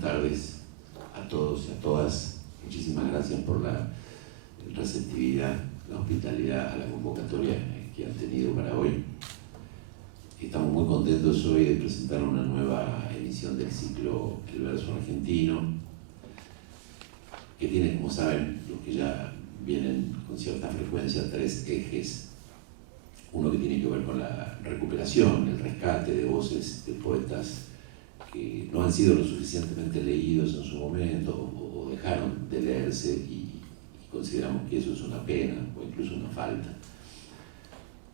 buenas tardes a todos y a todas. Muchísimas gracias por la receptividad, la hospitalidad a la convocatoria que han tenido para hoy. Estamos muy contentos hoy de presentar una nueva edición del ciclo El Verso Argentino, que tiene, como saben, los que ya vienen con cierta frecuencia, tres ejes. Uno que tiene que ver con la recuperación, el rescate de voces de poetas que no han sido lo suficientemente leídos en su momento o dejaron de leerse y consideramos que eso es una pena o incluso una falta.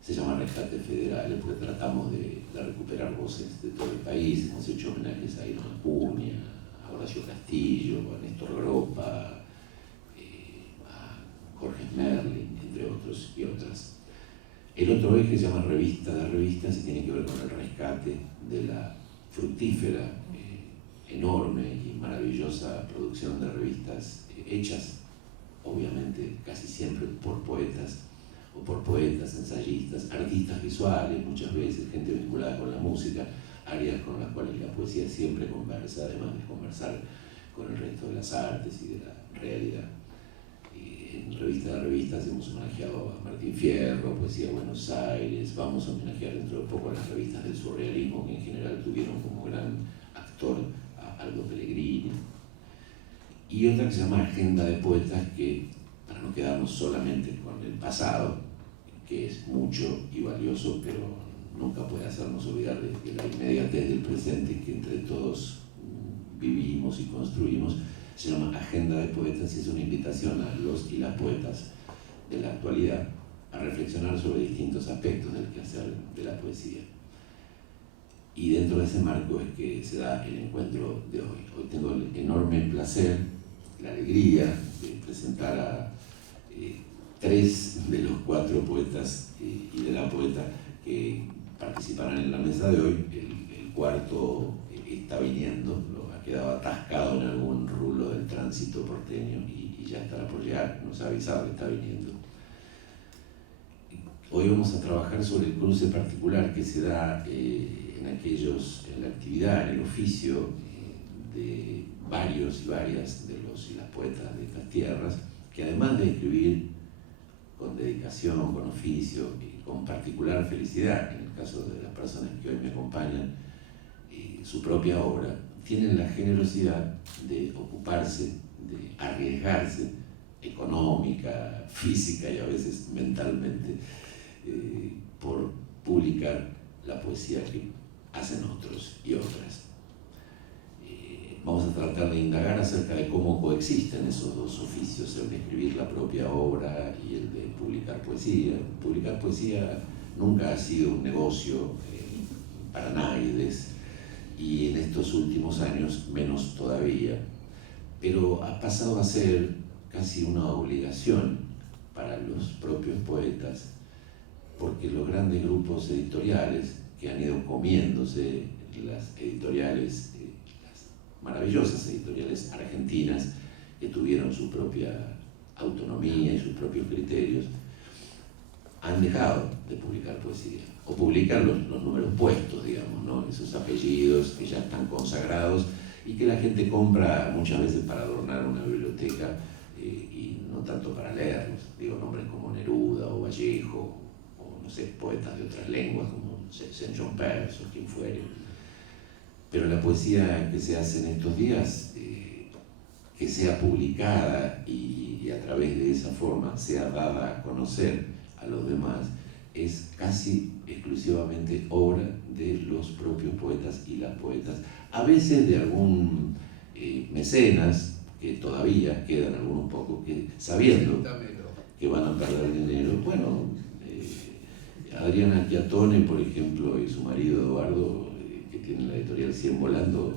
Se llama Rescate Federal porque tratamos de recuperar voces de todo el país. Hemos hecho homenajes a Irma Acuña, a Horacio Castillo, a Néstor Gropa, a Jorge Merlin, entre otros y otras. El otro eje se llama Revista de Revistas y tiene que ver con el rescate de la fructífera, enorme y maravillosa producción de revistas hechas, obviamente, casi siempre por poetas, o por poetas, ensayistas, artistas visuales, muchas veces, gente vinculada con la música, áreas con las cuales la poesía siempre conversa, además de conversar con el resto de las artes y de la realidad. En Revista de Revistas hemos homenajeado a Martín Fierro, Poesía de Buenos Aires, vamos a homenajear dentro de poco a las revistas del surrealismo, que en general tuvieron como gran actor a Aldo Pellegrini. Y otra que se llama Agenda de Poetas, que para no quedarnos solamente con el pasado, que es mucho y valioso, pero nunca puede hacernos olvidar de la inmediatez del presente que entre todos vivimos y construimos. Se llama Agenda de Poetas y es una invitación a los y las poetas de la actualidad a reflexionar sobre distintos aspectos del quehacer de la poesía. Y dentro de ese marco es que se da el encuentro de hoy. Hoy tengo el enorme placer, la alegría de presentar a tres de los cuatro poetas y de la poeta que participarán en la mesa de hoy. El cuarto está viniendo, ha quedado atascado en algún rulo del tránsito porteño y ya estará por llegar, nos ha avisado que está viniendo. Hoy vamos a trabajar sobre el cruce particular que se da en la actividad, en el oficio de varios y varias de los y las poetas de estas tierras, que además de escribir con dedicación, con oficio y con particular felicidad, en el caso de las personas que hoy me acompañan, su propia obra, tienen la generosidad de ocuparse, de arriesgarse económica, física y a veces mentalmente por publicar la poesía que hacen otros y otras. Vamos a tratar de indagar acerca de cómo coexisten esos dos oficios, el de escribir la propia obra y el de publicar poesía. Publicar poesía nunca ha sido un negocio para nadie, y en estos últimos años menos todavía, pero ha pasado a ser casi una obligación para los propios poetas, porque los grandes grupos editoriales que han ido comiéndose las editoriales, las maravillosas editoriales argentinas, que tuvieron su propia autonomía y sus propios criterios, han dejado de publicar poesía, o publican los números puestos, digamos, ¿no? Esos apellidos que ya están consagrados y que la gente compra muchas veces para adornar una biblioteca y no tanto para leerlos. Digo, nombres como Neruda o Vallejo, o no sé, poetas de otras lenguas como Saint-John Perse o quien fuere. Pero la poesía que se hace en estos días, que sea publicada y a través de esa forma sea dada a conocer a los demás, es casi exclusivamente obra de los propios poetas y las poetas, a veces de algún mecenas, que todavía quedan algunos pocos, que sabiendo que van a perder dinero. Bueno, Adriana Chiatone, por ejemplo, y su marido Eduardo, que tienen la editorial Cien Volando,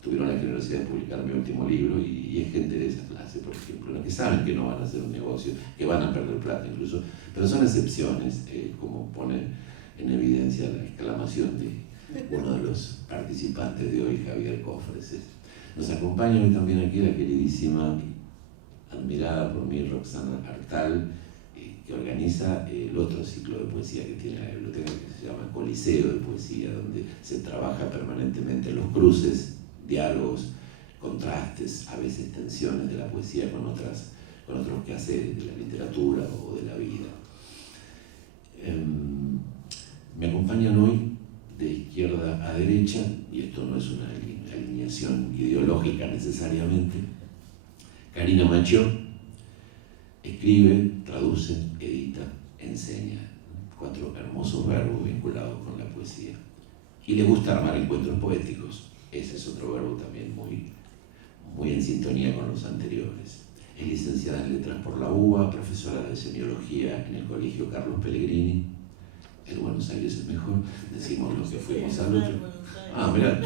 tuvieron la generosidad de publicar mi último libro, y es gente de esa clase, por ejemplo, que saben que no van a hacer un negocio, que van a perder plata incluso, pero son excepciones, como pone en evidencia la exclamación de uno de los participantes de hoy, Javier Cofres. Nos acompaña hoy también aquí la queridísima, admirada por mí, Roxana Artal, que organiza el otro ciclo de poesía que tiene la biblioteca, que se llama Coliseo de Poesía, donde se trabaja permanentemente los cruces, diálogos contrastes, a veces tensiones de la poesía con otros quehaceres de la literatura o de la vida. Me acompañan hoy de izquierda a derecha, y esto no es una alineación ideológica necesariamente. Karina Machió escribe, traduce, edita, enseña. 4 hermosos verbos vinculados con la poesía. Y le gusta armar encuentros poéticos. Ese es otro verbo también muy en sintonía con los anteriores. Es licenciada en Letras por la UBA, profesora de semiología en el Colegio Carlos Pellegrini. El Buenos Aires es mejor, decimos los que fuimos al otro. Ah, mirá,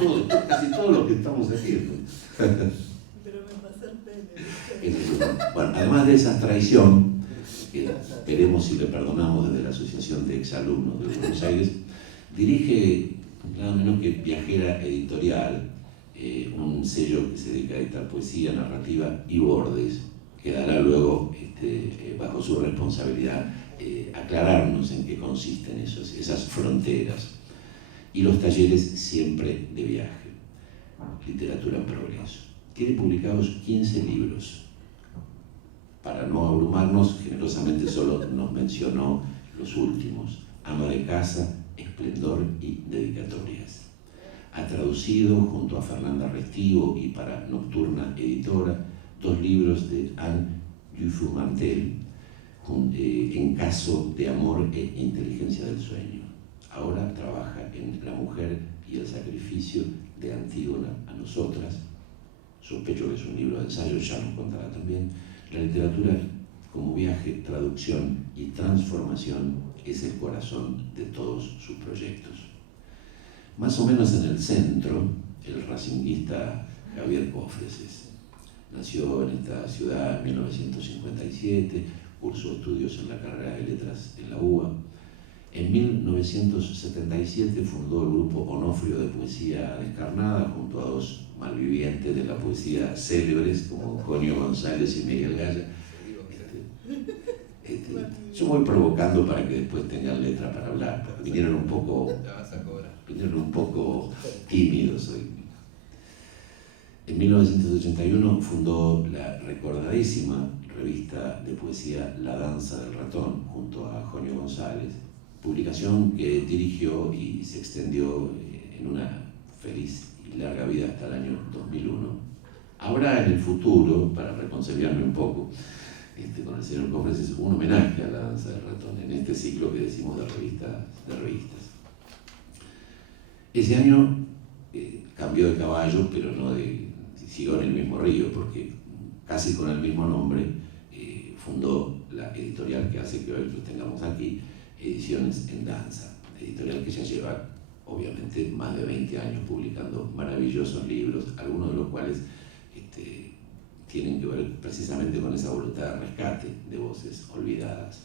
casi todo lo que estamos haciendo. Pero me pasa el pene. Bueno, además de esa traición, que veremos si le perdonamos desde la Asociación de Exalumnos de Buenos Aires, dirige nada menos que Viajera Editorial, un sello que se dedica a editar poesía, narrativa y bordes, que dará luego, bajo su responsabilidad, aclararnos en qué consisten esas fronteras. Y los talleres siempre de viaje. Literatura en progreso. Tiene publicados 15 libros. Para no abrumarnos, generosamente solo nos mencionó los últimos: Ama de casa, Esplendor y Dedicatorias. Ha traducido junto a Fernanda Restivo y para Nocturna Editora 2 libros de Anne Dufourmantel, En caso de amor e inteligencia del sueño. Ahora trabaja en La mujer y el sacrificio de Antígona a nosotras. Sospecho que es un libro de ensayo, ya nos contará también. La literatura como viaje, traducción y transformación es el corazón de todos sus proyectos. Más o menos en el centro, el racinguista Javier Cofreses. Nació en esta ciudad en 1957, cursó estudios en la carrera de letras en la UBA. En 1977 fundó el grupo Onofrio de Poesía Descarnada junto a 2 malvivientes de la poesía célebres como Jonio González y Miguel Gaya. Yo voy provocando para que después tengan letra para hablar, porque vinieron un poco tímidos hoy. En 1981 fundó la recordadísima revista de poesía La Danza del Ratón junto a Jonio González, publicación que dirigió y se extendió en una feliz y larga vida hasta el año 2001. Ahora en el futuro, para reconciliarme un poco con el señor Cofres, es un homenaje a La Danza del Ratón en este ciclo que decimos de revistas. Ese año cambió de caballo, pero siguió en el mismo río, porque casi con el mismo nombre fundó la editorial que hace que hoy lo tengamos aquí, Ediciones en Danza, editorial que ya lleva obviamente más de 20 años publicando maravillosos libros, algunos de los cuales tienen que ver precisamente con esa voluntad de rescate de voces olvidadas.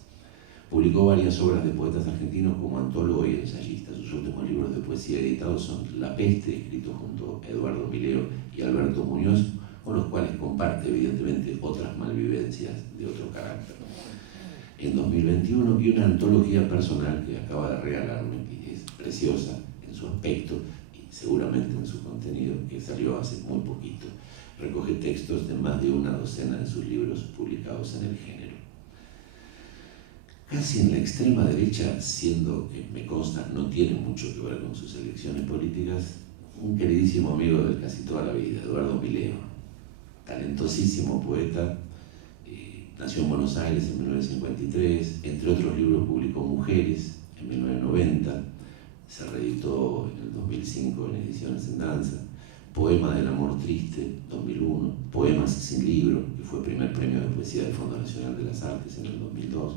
Publicó varias obras de poetas argentinos como antólogo y ensayista. Sus últimos libros de poesía editados son La Peste, escrito junto a Eduardo Mileo y Alberto Muñoz, con los cuales comparte evidentemente otras malvivencias de otro carácter. En 2021, y una antología personal que acaba de regalarme, y es preciosa en su aspecto y seguramente en su contenido, que salió hace muy poquito. Recoge textos de más de una docena de sus libros publicados en el género. Casi en la extrema derecha, siendo que me consta no tiene mucho que ver con sus elecciones políticas, un queridísimo amigo de casi toda la vida, Eduardo Mileo, talentosísimo poeta. Nació en Buenos Aires en 1953, entre otros libros publicó Mujeres en 1990, se reeditó en el 2005 en Ediciones en Danza, Poema del Amor Triste, 2001, Poemas sin Libro, que fue primer premio de poesía del Fondo Nacional de las Artes en el 2002,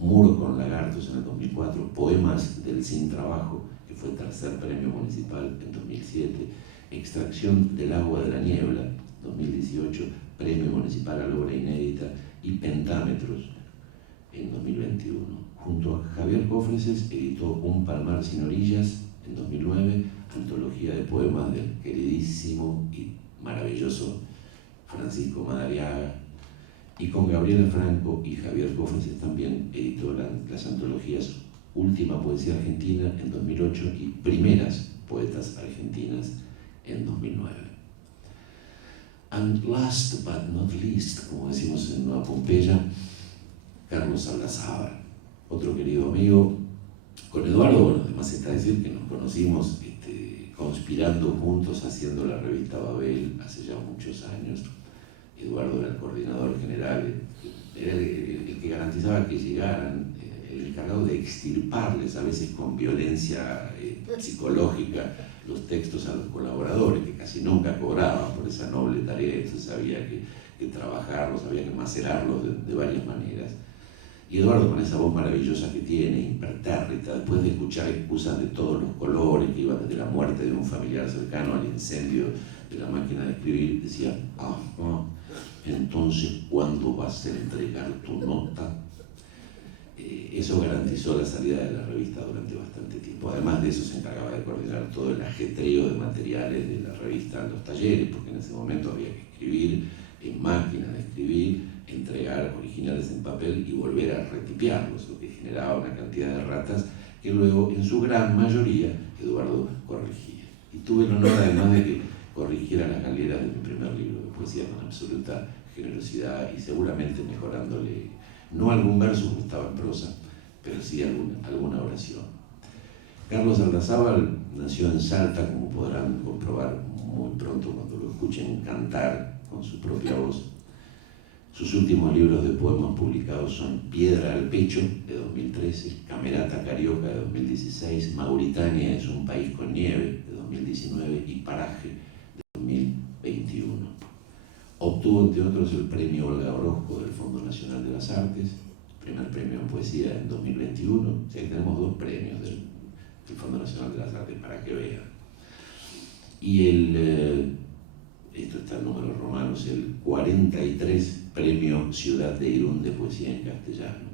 Muro con Lagartos en el 2004, Poemas del Sin Trabajo, que fue tercer premio municipal en 2007, Extracción del Agua de la Niebla, 2018, premio municipal a la obra inédita, y Pentámetros en 2021. Junto a Javier Cofreses editó Un Palmar sin Orillas en 2009, antología de poemas del queridísimo y maravilloso Francisco Madariaga, y con Gabriela Franco y Javier Cofreses también editó las antologías Última Poesía Argentina en 2008 y Primeras Poetas Argentinas en 2009. And last but not least, como decimos en Nueva Pompeya, Carlos Aldazábal, otro querido amigo. Con Eduardo, bueno, además está decir que nos conocimos conspirando juntos haciendo la revista Babel hace ya muchos años. Eduardo era el coordinador general, era el que garantizaba que llegaran, el encargado de extirparles, a veces con violencia psicológica, los textos a los colaboradores, que casi nunca cobraban por esa noble tarea, entonces había que trabajarlos, había que macerarlos de varias maneras. Y Eduardo, con esa voz maravillosa que tiene, impertérrita, después de escuchar excusas de todos los colores, que iban desde la muerte de un familiar cercano al incendio de la máquina de escribir, decía, entonces, ¿cuándo vas a entregar tu nota? Eso garantizó la salida de la revista durante bastante tiempo. Además de eso, se encargaba de coordinar todo el ajetreo de materiales de la revista en los talleres, porque en ese momento había que escribir en máquina de escribir, entregar originales en papel y volver a retipiarlos, lo que generaba una cantidad de ratas que luego, en su gran mayoría, Eduardo corregía. Y tuve el honor, además de que corrigiera las galeras de mi primer libro de poesía con absoluta generosidad y seguramente mejorándole, no algún verso porque estaba en prosa, pero sí alguna oración. Carlos Aldazábal nació en Salta, como podrán comprobar muy pronto cuando lo escuchen cantar con su propia voz. Sus últimos libros de poemas publicados son Piedra al Pecho, de 2013, Camerata Carioca, de 2016, Mauritania es un país con nieve, de 2019, y Paraje, de 2021. Obtuvo, entre otros, el premio Olga Orozco del Fondo Nacional de las Artes, primer premio en poesía en 2021, o sea que tenemos 2 premios del Fondo Nacional de las Artes, para que vean. Y esto está en números romanos, el 43 Premio Ciudad de Irún de Poesía en Castellano,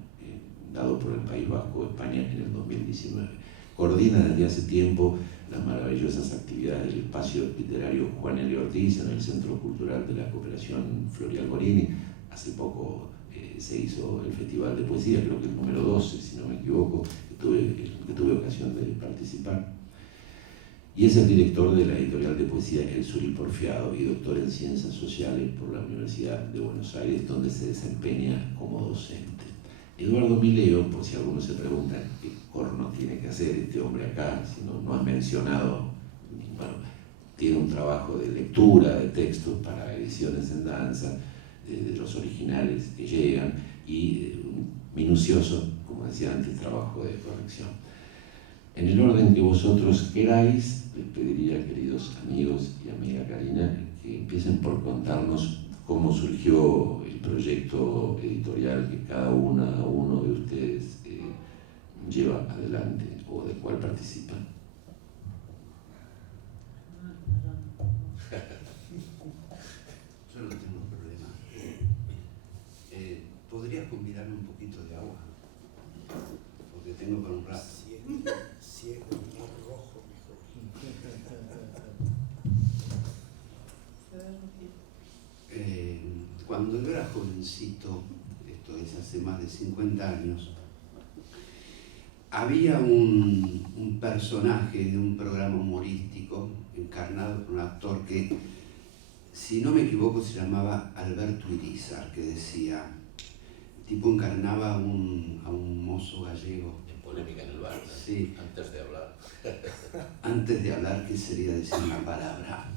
dado por el País Vasco, España, en el 2019. Coordina desde hace tiempo las maravillosas actividades del espacio literario Juan L. Ortiz en el Centro Cultural de la Cooperación Florial Morini. Hace poco se hizo el Festival de Poesía, creo que el número 12, si no me equivoco, que tuve ocasión de participar. Y es el director de la editorial de poesía El Suri Porfiado y doctor en Ciencias Sociales por la Universidad de Buenos Aires, donde se desempeña como docente. Eduardo Mileo, por si alguno se pregunta qué corno tiene que hacer este hombre acá, si no has mencionado, bueno, tiene un trabajo de lectura de textos para ediciones en danza, de los originales que llegan, y un minucioso, como decía antes, trabajo de corrección. En el orden que vosotros queráis, les pediría, queridos amigos y amiga Karina, que empiecen por contarnos cómo surgió el proyecto editorial que cada uno de ustedes lleva adelante o del cual participan. Yo no tengo problema. ¿Podrías convidarme un poquito de agua? Porque tengo para un rato. Ciego y más rojo, mejor. Cuando yo era jovencito, esto es hace más de 50 años, había un personaje de un programa humorístico encarnado por un actor que, si no me equivoco, se llamaba Alberto Irizar, que decía, el tipo encarnaba a un mozo gallego. En Polémica en el Bar, ¿no? Sí. Antes de hablar. Antes de hablar, ¿qué sería decir una palabra?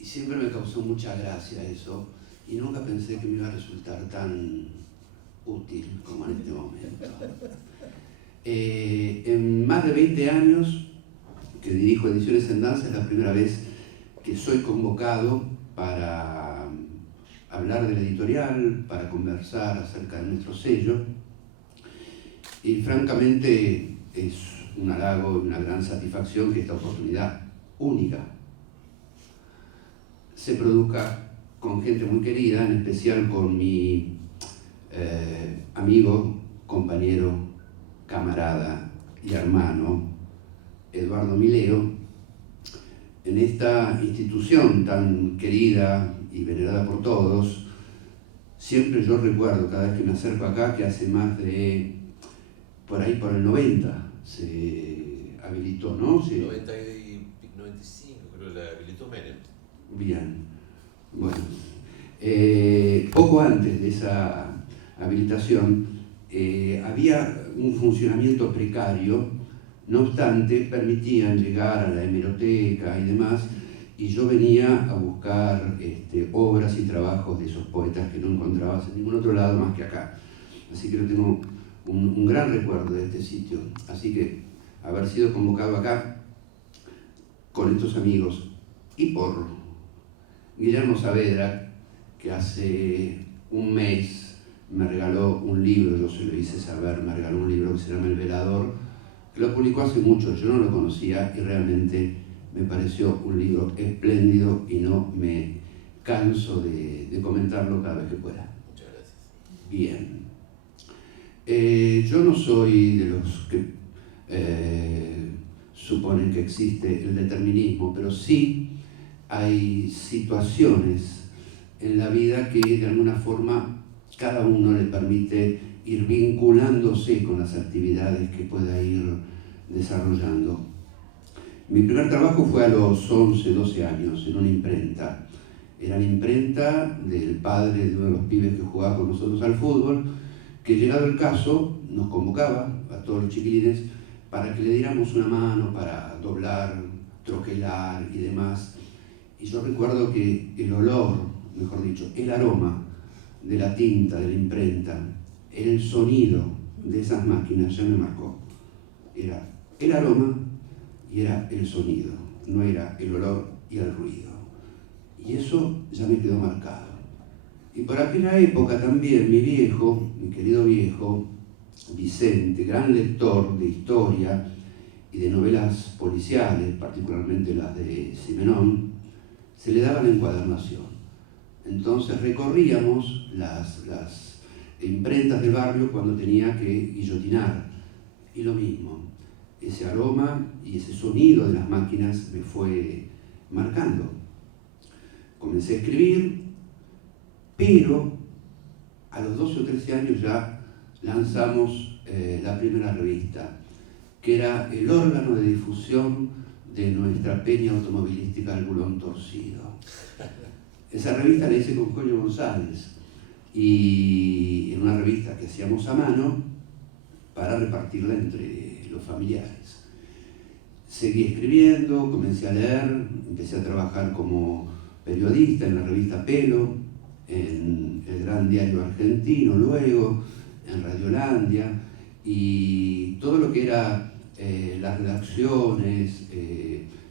Y siempre me causó mucha gracia eso, y nunca pensé que me iba a resultar tan útil como en este momento. En más de 20 años que dirijo Ediciones en Danza, es la primera vez que soy convocado para hablar de la editorial, para conversar acerca de nuestro sello, y francamente es un halago y una gran satisfacción que esta oportunidad única se produzca con gente muy querida, en especial con mi amigo, compañero, camarada y hermano Eduardo Mileo, en esta institución tan querida y venerada por todos. Siempre yo recuerdo, cada vez que me acerco acá, que hace más de, por ahí por el 90, se habilitó, ¿no? Sí. 90 y 95 creo que la habilitó Menem. Bien. Bueno, poco antes de esa habilitación había un funcionamiento precario, no obstante permitían llegar a la hemeroteca y demás, y yo venía a buscar obras y trabajos de esos poetas que no encontrabas en ningún otro lado más que acá. Así que yo tengo un gran recuerdo de este sitio. Así que haber sido convocado acá con estos amigos y por Guillermo Saavedra, que hace un mes me regaló un libro, yo se lo hice saber, me regaló un libro que se llama El Velador, que lo publicó hace mucho, yo no lo conocía y realmente me pareció un libro espléndido y no me canso de comentarlo cada vez que pueda. Muchas gracias. Bien. Yo no soy de los que suponen que existe el determinismo, pero sí hay situaciones en la vida que de alguna forma cada uno le permite ir vinculándose con las actividades que pueda ir desarrollando. Mi primer trabajo fue a los 11, 12 años en una imprenta. Era la imprenta del padre de uno de los pibes que jugaba con nosotros al fútbol, que llegado el caso nos convocaba a todos los chiquilines para que le diéramos una mano para doblar, troquelar y demás. Y yo recuerdo que el olor, mejor dicho, el aroma de la tinta, de la imprenta, el sonido de esas máquinas ya me marcó. Era el aroma y era el sonido, no era el olor y el ruido. Y eso ya me quedó marcado. Y por aquella época también mi viejo, mi querido viejo, Vicente, gran lector de historia y de novelas policiales, particularmente las de Simenón, se le daba la encuadernación. Entonces recorríamos las imprentas del barrio cuando tenía que guillotinar. Y lo mismo, ese aroma y ese sonido de las máquinas me fue marcando. Comencé a escribir, pero a los 12 o 13 años ya lanzamos la primera revista, que era el órgano de difusión de nuestra peña automovilística El Bulón Torcido. Esa revista la hice con Coño González, y en una revista que hacíamos a mano para repartirla entre los familiares. Seguí escribiendo, comencé a leer, empecé a trabajar como periodista en la revista Pelo, en el Gran Diario Argentino, luego en Radiolandia, y todo lo que era las redacciones,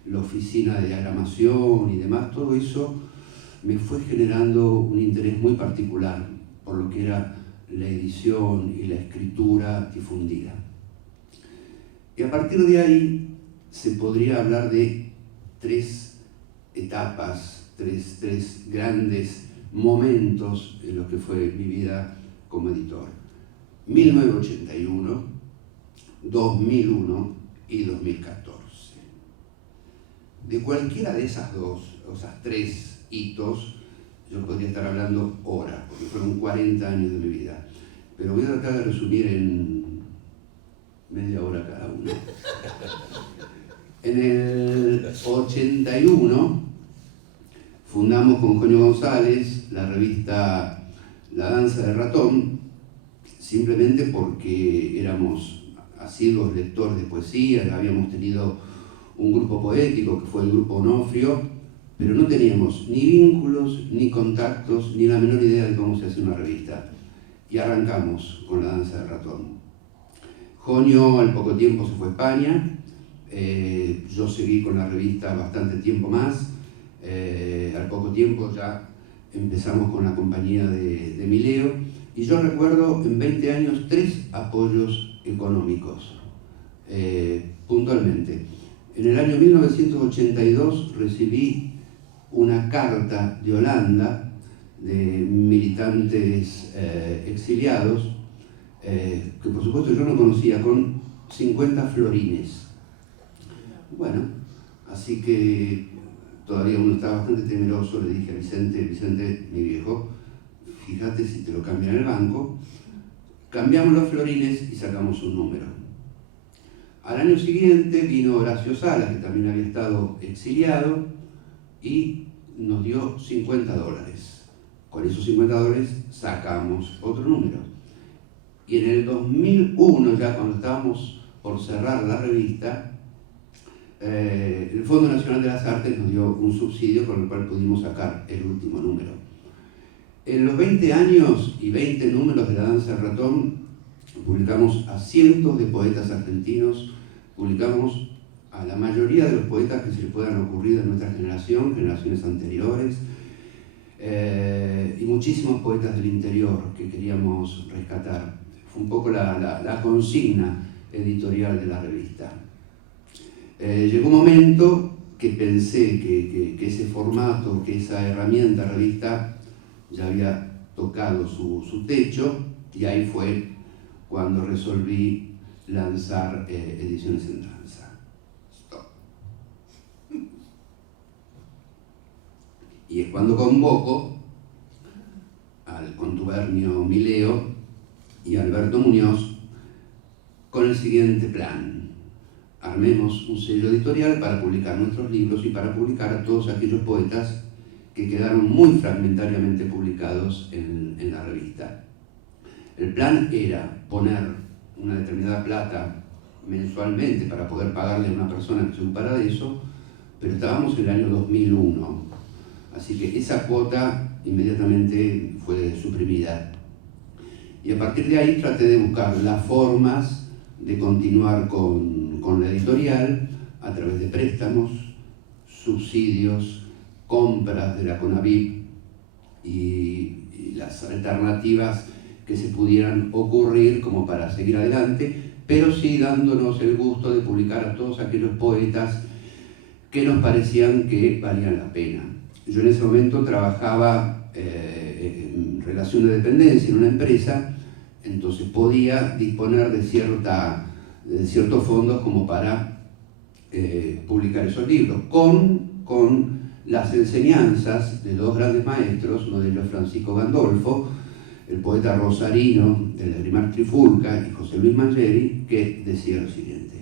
la oficina de diagramación y demás, todo eso me fue generando un interés muy particular por lo que era la edición y la escritura difundida. Y a partir de ahí se podría hablar de tres etapas, tres grandes momentos en los que fue mi vida como editor. 1981, 2001 y 2014. De cualquiera de esas tres hitos, yo podría estar hablando horas, porque fueron 40 años de mi vida. Pero voy a tratar de resumir en media hora cada uno. En el 81 fundamos con Coño González la revista La Danza del Ratón, simplemente porque éramos asiduos lectores de poesía, habíamos tenido un grupo poético que fue el Grupo Onofrio, pero no teníamos ni vínculos, ni contactos, ni la menor idea de cómo se hace una revista. Y arrancamos con La Danza del Ratón. Joño al poco tiempo se fue a España, yo seguí con la revista bastante tiempo más, al poco tiempo ya empezamos con la compañía de Mileo, y yo recuerdo en 20 años 3 apoyos económicos, puntualmente. En el año 1982 recibí una carta de Holanda de militantes exiliados, que por supuesto yo no conocía, con 50 florines. Bueno, así que todavía uno estaba bastante temeroso, le dije a Vicente, mi viejo, fíjate si te lo cambian en el banco. Cambiamos los florines y sacamos un número. Al año siguiente vino Horacio Salas, que también había estado exiliado, y nos dio $50. Con esos $50 sacamos otro número. Y en el 2001, ya cuando estábamos por cerrar la revista, el Fondo Nacional de las Artes nos dio un subsidio con el cual pudimos sacar el último número. En los 20 años y 20 números de La Danza del Ratón, publicamos a cientos de poetas argentinos, publicamos a la mayoría de los poetas que se le puedan ocurrir de nuestra generación, generaciones anteriores, y muchísimos poetas del interior que queríamos rescatar. Fue un poco la consigna editorial de la revista. Llegó un momento que pensé que ese formato, que esa herramienta revista ya había tocado su techo, y ahí fue cuando resolví lanzar Ediciones en Danza. Stop. Y es cuando convoco al contubernio Mileo y Alberto Muñoz con el siguiente plan: armemos un sello editorial para publicar nuestros libros y para publicar a todos aquellos poetas que quedaron muy fragmentariamente publicados en la revista. El plan era poner una determinada plata mensualmente para poder pagarle a una persona que se ocupara de eso, pero estábamos en el año 2001, así que esa cuota inmediatamente fue suprimida. Y a partir de ahí traté de buscar las formas de continuar con la editorial a través de préstamos, subsidios, compras de la CONAVIP y las alternativas que se pudieran ocurrir como para seguir adelante, pero sí dándonos el gusto de publicar a todos aquellos poetas que nos parecían que valían la pena. Yo en ese momento trabajaba en relación de dependencia en una empresa, entonces podía disponer de ciertos fondos como para publicar esos libros, con las enseñanzas de dos grandes maestros, uno de ellos Francisco Gandolfo, el poeta rosarino de Lagrimar Trifulca, y José Luis Mangieri, que decía lo siguiente: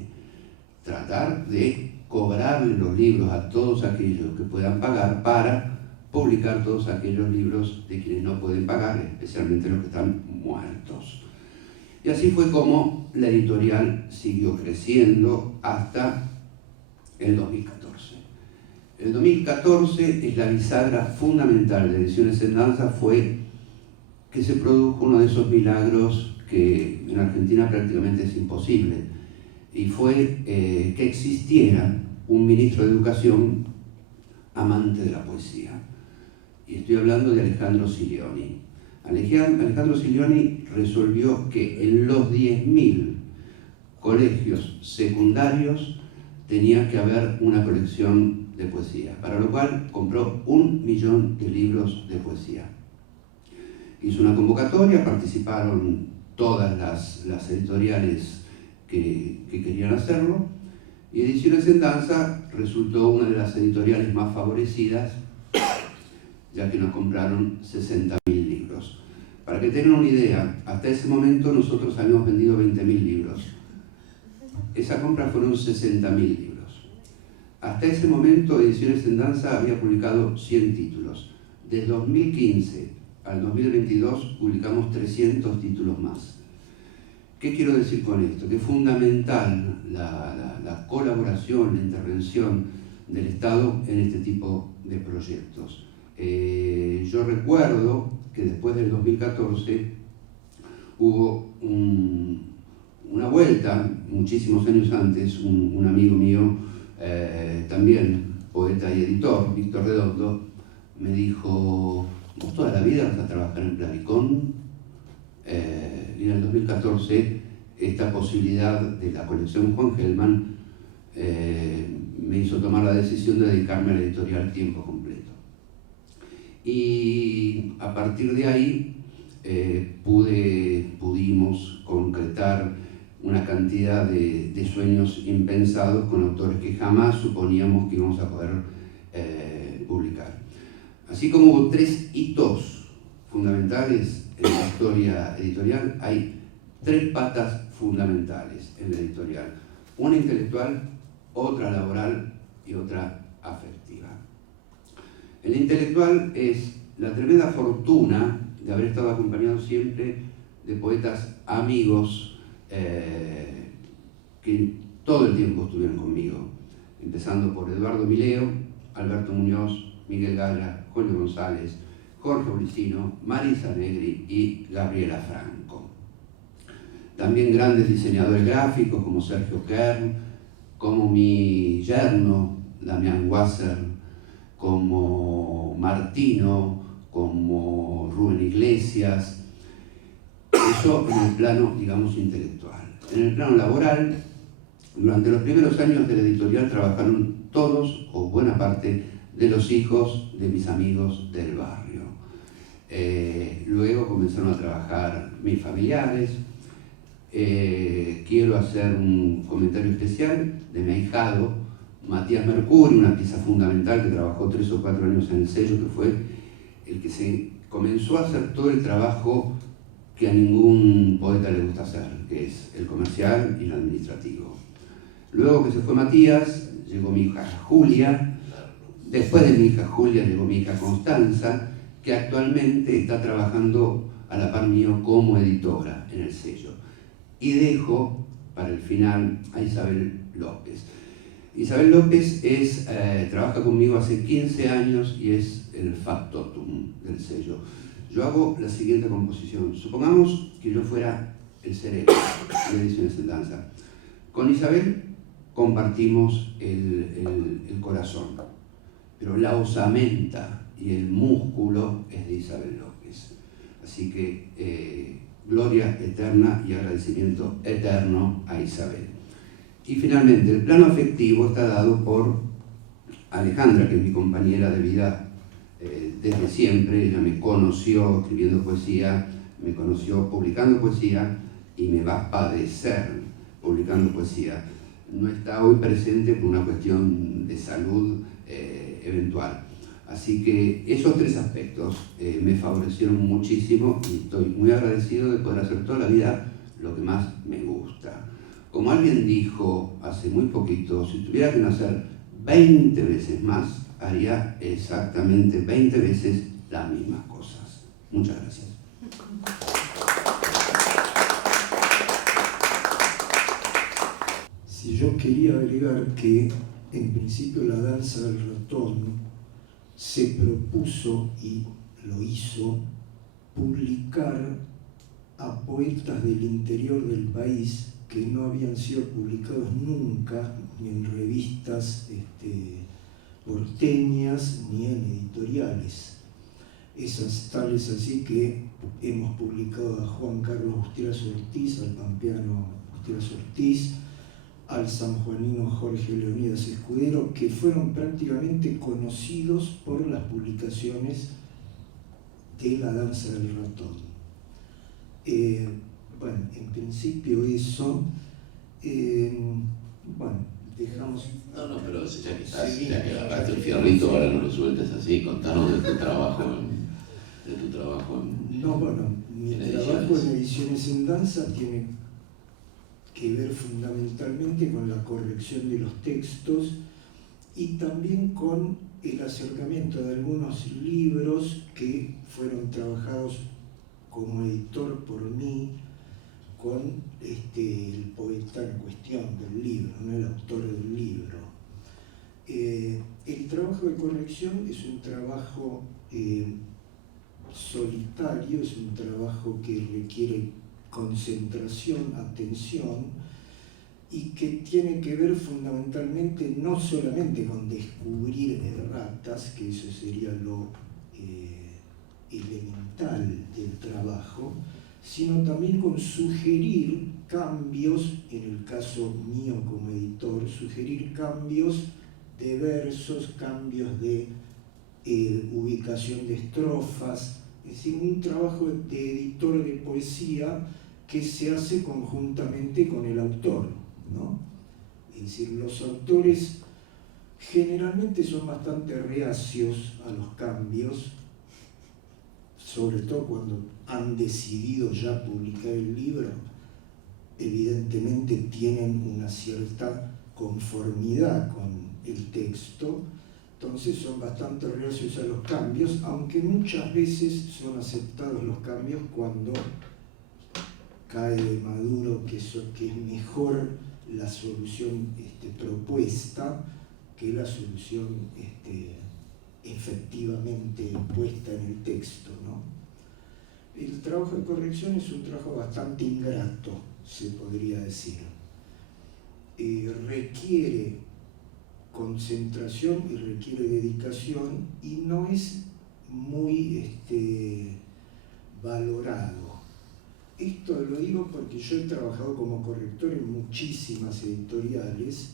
tratar de cobrarle los libros a todos aquellos que puedan pagar para publicar todos aquellos libros de quienes no pueden pagar, especialmente los que están muertos. Y así fue como la editorial siguió creciendo hasta el 2014. El 2014 es la bisagra fundamental de Ediciones en Danza, fue que se produjo uno de esos milagros que en Argentina prácticamente es imposible, y fue que existiera un ministro de Educación amante de la poesía. Y estoy hablando de Alejandro Silioni. Alejandro Silioni resolvió que en los 10.000 colegios secundarios tenía que haber una colección de poesía, para lo cual compró 1 millón de libros de poesía. Hizo una convocatoria, participaron todas las editoriales que querían hacerlo, y Ediciones en Danza resultó una de las editoriales más favorecidas, ya que nos compraron 60.000 libros. Para que tengan una idea, hasta ese momento nosotros habíamos vendido 20.000 libros. Esa compra fueron 60.000 libros. Hasta ese momento Ediciones en Danza había publicado 100 títulos. Desde 2015 al 2022 publicamos 300 títulos más. ¿Qué quiero decir con esto? Que es fundamental la colaboración, la intervención del Estado en este tipo de proyectos. Yo recuerdo que después del 2014 hubo una vuelta, muchísimos años antes, un amigo mío, también poeta y editor, Víctor Redondo, me dijo: ¿vos toda la vida vas a trabajar en Plavicón? Y en el 2014 esta posibilidad de la colección Juan Gelman me hizo tomar la decisión de dedicarme a la editorial tiempo completo. Y a partir de ahí pudimos concretar una cantidad de sueños impensados con autores que jamás suponíamos que íbamos a poder publicar. Así como hubo 3 hitos fundamentales en la historia editorial, hay 3 patas fundamentales en la editorial: una intelectual, otra laboral y otra afectiva. El intelectual es la tremenda fortuna de haber estado acompañado siempre de poetas amigos que todo el tiempo estuvieron conmigo, empezando por Eduardo Mileo, Alberto Muñoz, Miguel Galla, Julio González, Jorge Olicino, Marisa Negri y Gabriela Franco. También grandes diseñadores gráficos como Sergio Kern, como mi yerno, Damián Wasser, como Martino, como Rubén Iglesias. Eso en el plano, digamos, intelectual. En el plano laboral, durante los primeros años de la editorial trabajaron todos o buena parte de los hijos de mis amigos del barrio. Luego comenzaron a trabajar mis familiares. Quiero hacer un comentario especial de mi ahijado, Matías Mercurio, una pieza fundamental que trabajó 3 o 4 años en el sello, que fue el que se comenzó a hacer todo el trabajo que a ningún poeta le gusta hacer, que es el comercial y el administrativo. Luego que se fue Matías, llegó mi hija Julia. Después de mi hija Julia llegó mi hija Constanza, que actualmente está trabajando a la par mío como editora en el sello. Y dejo para el final a Isabel López. Isabel López trabaja conmigo hace 15 años y es el factotum del sello. Yo hago la siguiente composición. Supongamos que yo fuera el cerebro de Ediciones en Danza. Con Isabel compartimos el corazón, pero la osamenta y el músculo es de Isabel López. Así que gloria eterna y agradecimiento eterno a Isabel. Y finalmente, el plano afectivo está dado por Alejandra, que es mi compañera de vida desde siempre. Ella me conoció escribiendo poesía, me conoció publicando poesía y me va a padecer publicando poesía. No está hoy presente por una cuestión de salud eventual. Así que esos 3 aspectos me favorecieron muchísimo y estoy muy agradecido de poder hacer toda la vida lo que más me gusta. Como alguien dijo hace muy poquito, si tuviera que nacer 20 veces más, haría exactamente 20 veces las mismas cosas. Muchas gracias. Si yo quería agregar que en principio la danza del ratón se propuso y lo hizo publicar a poetas del interior del país que no habían sido publicados nunca ni en revistas porteñas ni en editoriales. Esas tales así que hemos publicado a Juan Carlos Bustiras Ortiz, al pampeano Bustiras Ortiz, al sanjuanino Jorge Leonidas Escudero, que fueron prácticamente conocidos por las publicaciones de la danza del ratón. Bueno, en principio eso, bueno, dejamos... No, pero ya que estás, ya que agarraste el fierrito, ahora no lo sueltes así, contanos de tu trabajo en... No, bueno, mi trabajo en Ediciones en Danza tiene que ver fundamentalmente con la corrección de los textos y también con el acercamiento de algunos libros que fueron trabajados como editor por mí con el poeta en cuestión del libro, no el autor del libro. El trabajo de corrección es un trabajo solitario, es un trabajo que requiere concentración, atención, y que tiene que ver fundamentalmente no solamente con descubrir erratas, que eso sería lo elemental del trabajo, sino también con sugerir cambios, en el caso mío como editor, sugerir cambios de versos, cambios de ubicación de estrofas, es decir, un trabajo de editor de poesía que se hace conjuntamente con el autor, ¿no? Es decir, los autores generalmente son bastante reacios a los cambios, sobre todo cuando han decidido ya publicar el libro, evidentemente tienen una cierta conformidad con el texto Entonces son bastante reacios a los cambios, aunque muchas veces son aceptados los cambios cuando cae de maduro que es mejor la solución propuesta que la solución efectivamente puesta en el texto, ¿no? El trabajo de corrección es un trabajo bastante ingrato, se podría decir. Requiere concentración y requiere dedicación y no es muy valorado. Esto lo digo porque yo he trabajado como corrector en muchísimas editoriales,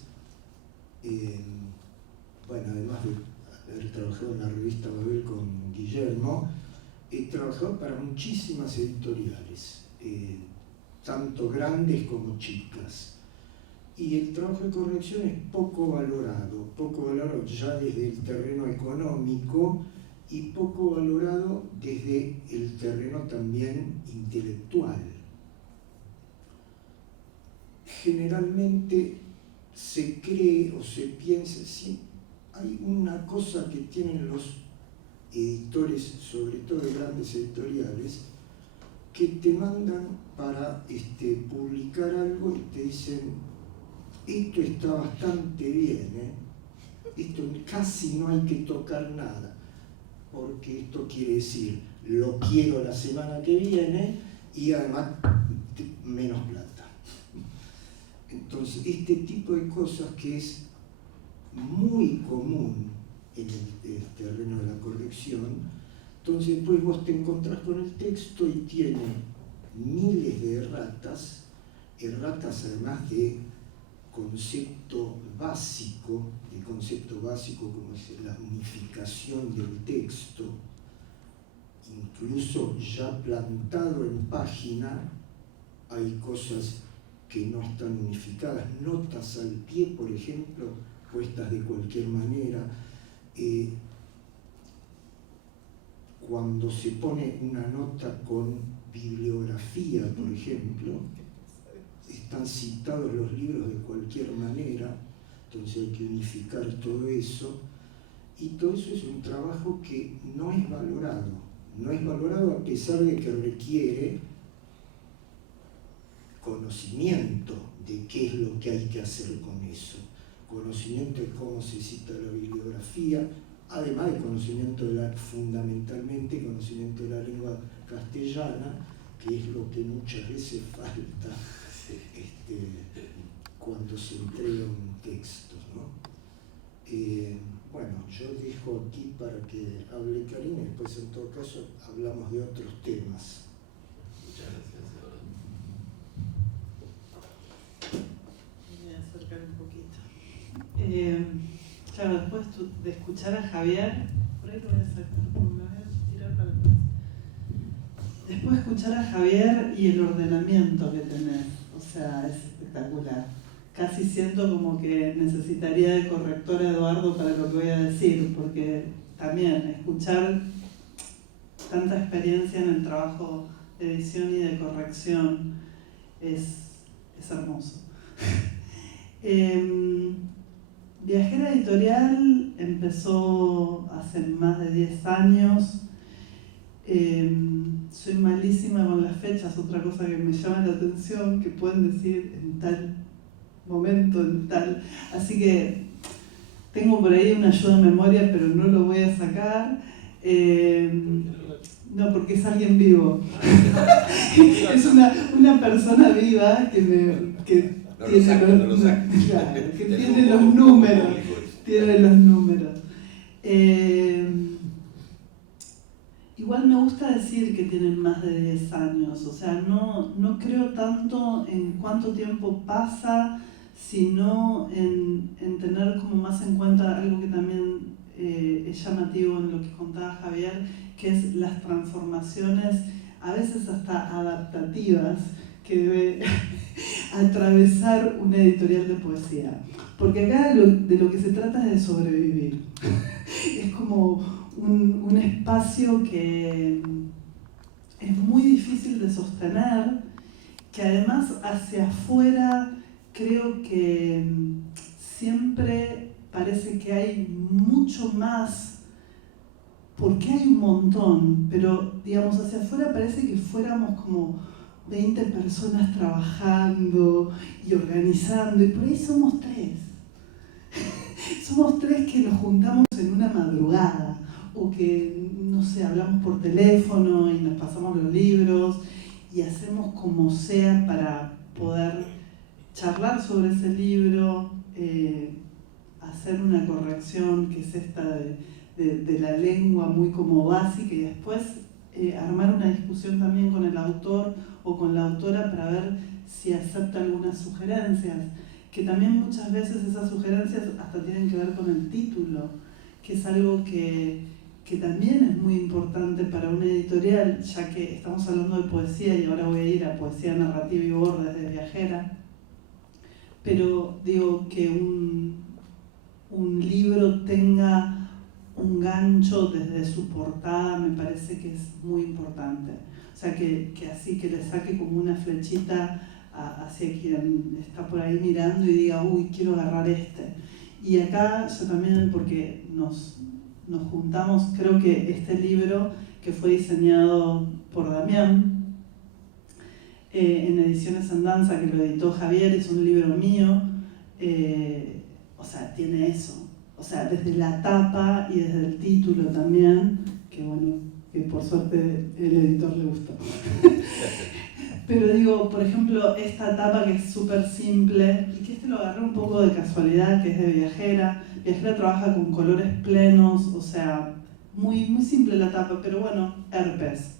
además de haber trabajado en la revista Babel con Guillermo, he trabajado para muchísimas editoriales, tanto grandes como chicas. Y el trabajo de corrección es poco valorado ya desde el terreno económico y poco valorado desde el terreno también intelectual. Generalmente se cree o se piensa, sí, hay una cosa que tienen los editores, sobre todo de grandes editoriales, que te mandan para publicar algo y te dicen: esto está bastante bien, esto casi no hay que tocar nada, porque esto quiere decir, lo quiero la semana que viene y además menos plata. Entonces, este tipo de cosas que es muy común en el terreno de la corrección, entonces después vos te encontrás con el texto y tiene miles de erratas además de concepto básico como es la unificación del texto, incluso ya plantado en página hay cosas que no están unificadas, notas al pie, por ejemplo, puestas de cualquier manera. Cuando se pone una nota con bibliografía, por ejemplo, están citados los libros de cualquier manera, entonces hay que unificar todo eso, y todo eso es un trabajo que no es valorado a pesar de que requiere conocimiento de qué es lo que hay que hacer con eso, conocimiento de cómo se cita la bibliografía, además de conocimiento fundamentalmente conocimiento de la lengua castellana, que es lo que muchas veces falta cuando se entrega un texto, ¿no? Yo dejo aquí para que hable Karina, y después en todo caso hablamos de otros temas. Muchas gracias. Voy a acercar un poquito. Claro, después de escuchar a Javier, por ahí lo voy a sacar, me voy a tirar para atrás. Después de escuchar a Javier y el ordenamiento que tenés, o sea, es espectacular. Casi siento como que necesitaría de corrector a Eduardo para lo que voy a decir, porque también escuchar tanta experiencia en el trabajo de edición y de corrección es hermoso. Viajera Editorial empezó hace más de 10 años. Soy malísima con las fechas, otra cosa que me llama la atención, que pueden decir en tal momento, en tal. Así que tengo por ahí una ayuda de memoria, pero no lo voy a sacar. No, porque es alguien vivo. Es una persona viva que tiene los números. Tiene los números. Igual me gusta decir que tienen más de 10 años, o sea, no creo tanto en cuánto tiempo pasa, sino en tener como más en cuenta algo que también es llamativo en lo que contaba Javier, que es las transformaciones, a veces hasta adaptativas, que debe atravesar una editorial de poesía. Porque acá de lo que se trata es de sobrevivir. Es como un espacio que es muy difícil de sostener, que además hacia afuera creo que siempre parece que hay mucho más, porque hay un montón, pero digamos hacia afuera parece que fuéramos como 20 personas trabajando y organizando, y por ahí somos 3. Somos 3 que nos juntamos en una madrugada, o que, no sé, hablamos por teléfono y nos pasamos los libros y hacemos como sea para poder charlar sobre ese libro, hacer una corrección que es esta de la lengua muy como básica, y después armar una discusión también con el autor o con la autora para ver si acepta algunas sugerencias, que también muchas veces esas sugerencias hasta tienen que ver con el título, que es algo que también es muy importante para una editorial, ya que estamos hablando de poesía y ahora voy a ir a poesía narrativa y bordes de Viajera, pero digo que un libro tenga un gancho desde su portada me parece que es muy importante. O sea, que así que le saque como una flechita hacia quien está por ahí mirando y diga, uy, quiero agarrar este. Y acá yo también, porque nos juntamos, creo que este libro que fue diseñado por Damián, en Ediciones Andanza, que lo editó Javier, es un libro mío, o sea, tiene eso. O sea, desde la tapa y desde el título también, que bueno, que por suerte el editor le gustó. Pero digo, por ejemplo, esta tapa que es súper simple, y que este lo agarré un poco de casualidad, que es de Viajera. Viajera trabaja con colores plenos, o sea, muy, muy simple la tapa, pero bueno, herpes.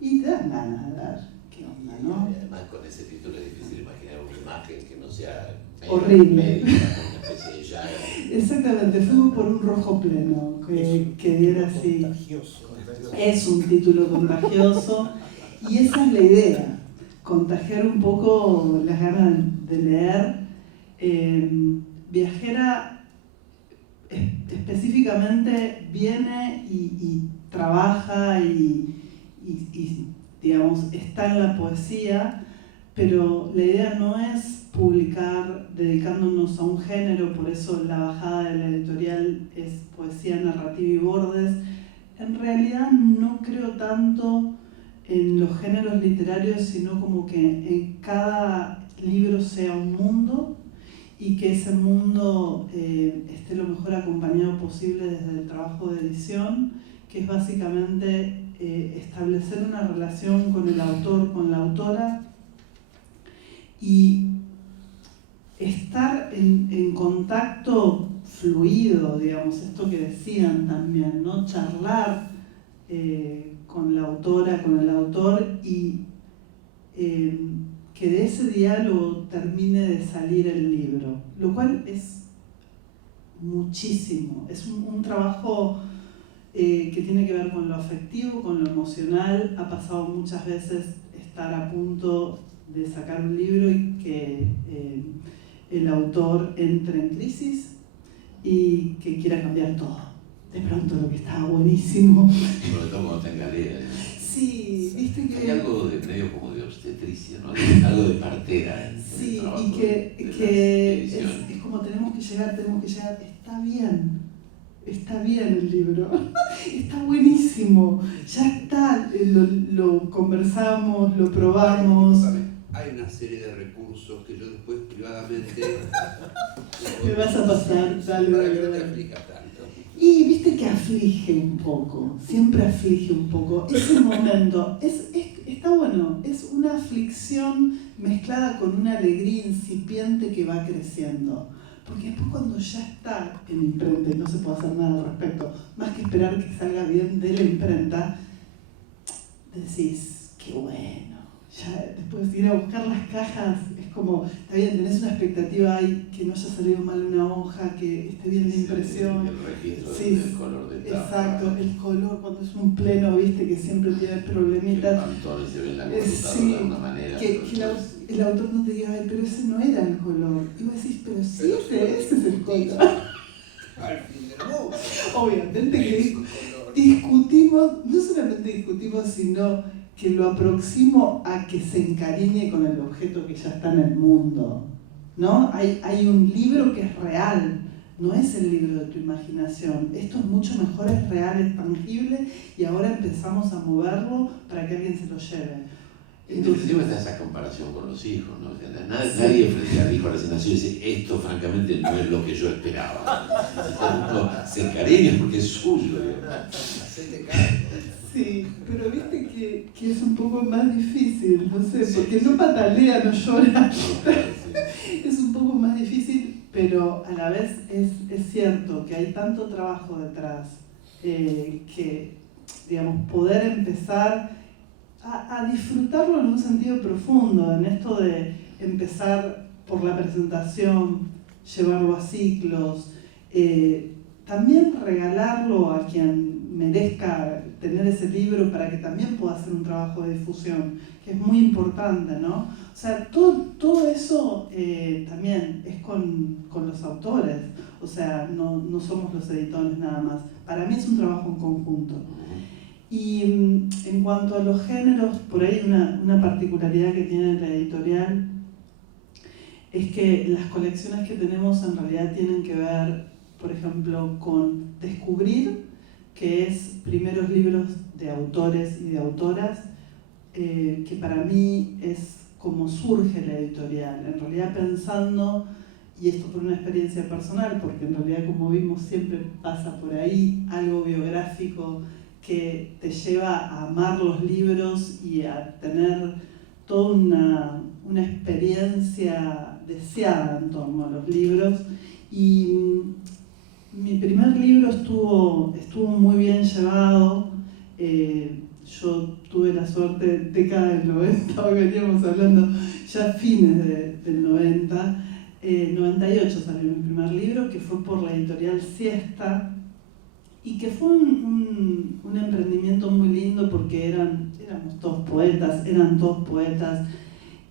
Y te dan ganas de ver qué onda, ¿no? Y además con ese título es difícil imaginar una imagen que no sea horrible. Médica, una especie de llaga. Exactamente, fuimos por un rojo pleno, que diera así. Es un título contagioso, y esa es la idea, contagiar un poco las ganas de leer. Viajera específicamente viene y trabaja y digamos, está en la poesía, pero la idea no es publicar dedicándonos a un género, por eso la bajada de la editorial es poesía narrativa y bordes. En realidad no creo tanto en los géneros literarios, sino como que en cada libro sea un mundo y que ese mundo esté lo mejor acompañado posible desde el trabajo de edición, que es básicamente establecer una relación con el autor, con la autora, y estar en contacto fluido, digamos, esto que decían también, ¿no? Charlar con la autora, con el autor, y que de ese diálogo termine de salir el libro, lo cual es muchísimo, es un trabajo que tiene que ver con lo afectivo, con lo emocional. Ha pasado muchas veces estar a punto de sacar un libro y que el autor entre en crisis y que quiera cambiar todo. De pronto lo que estaba buenísimo. Sobre todo cuando está en galera. Sí, viste que... Hay algo de medio como de obstetricia, ¿no? Algo de partera. Sí, y que es como tenemos que llegar, está bien el libro, está buenísimo, ya está, lo conversamos, lo probamos. Hay una serie de recursos que yo después privadamente... Me vas a pasar, dale. Para que no te aflijas tanto. Y viste que aflige un poco, siempre aflige un poco. Ese momento, está bueno, es una aflicción mezclada con una alegría incipiente que va creciendo. Porque después cuando ya está en imprenta y no se puede hacer nada al respecto, más que esperar que salga bien de la imprenta, decís, qué bueno. Ya después de ir a buscar las cajas, es como, está bien, tenés una expectativa ahí, que no haya salido mal una hoja, que esté bien la impresión. El registro Sí, del color de tapa. Exacto, el color cuando es un pleno, viste, que siempre tiene problemitas. Que se ve en la computadora Sí, de alguna manera. que el autor no te diga, ay, pero ese no era el color. Y vos decís, pero sí, ese es el color. Al fin del mundo. Obviamente que discutimos, no solamente discutimos, sino que lo aproximo a que se encariñe con el objeto que ya está en el mundo, ¿no? Hay un libro que es real, no es el libro de tu imaginación, esto es mucho mejor, es real, es tangible, y ahora empezamos a moverlo para que alguien se lo lleve. Entonces está esa comparación con los hijos, ¿no? Nadie frente al hijo recién nacido dice, esto francamente no es lo que yo esperaba. Uno se encariña porque es suyo, Hacete cargo. Sí, pero viste que es un poco más difícil, no sé, porque no patalea, no llora. Es un poco más difícil, pero a la vez es cierto que hay tanto trabajo detrás que, digamos, poder empezar a disfrutarlo en un sentido profundo, en esto de empezar por la presentación, llevarlo a ciclos, también regalarlo a quien merezca tener ese libro para que también pueda hacer un trabajo de difusión, que es muy importante, ¿no? O sea, todo eso también es con los autores, o sea, no somos los editores nada más. Para mí es un trabajo en conjunto. Y en cuanto a los géneros, por ahí una particularidad que tiene la editorial es que las colecciones que tenemos en realidad tienen que ver, por ejemplo, con descubrir, que es primeros libros de autores y de autoras, que para mí es como surge la editorial, en realidad pensando, y esto por una experiencia personal, porque en realidad como vimos siempre pasa por ahí, algo biográfico que te lleva a amar los libros y a tener toda una experiencia deseada en torno a los libros. Y mi primer libro estuvo muy bien llevado. Yo tuve la suerte, década del 90, hoy veníamos hablando ya fines del 90, 98 salió mi primer libro, que fue por la editorial Siesta, y que fue un emprendimiento muy lindo porque eran todos poetas,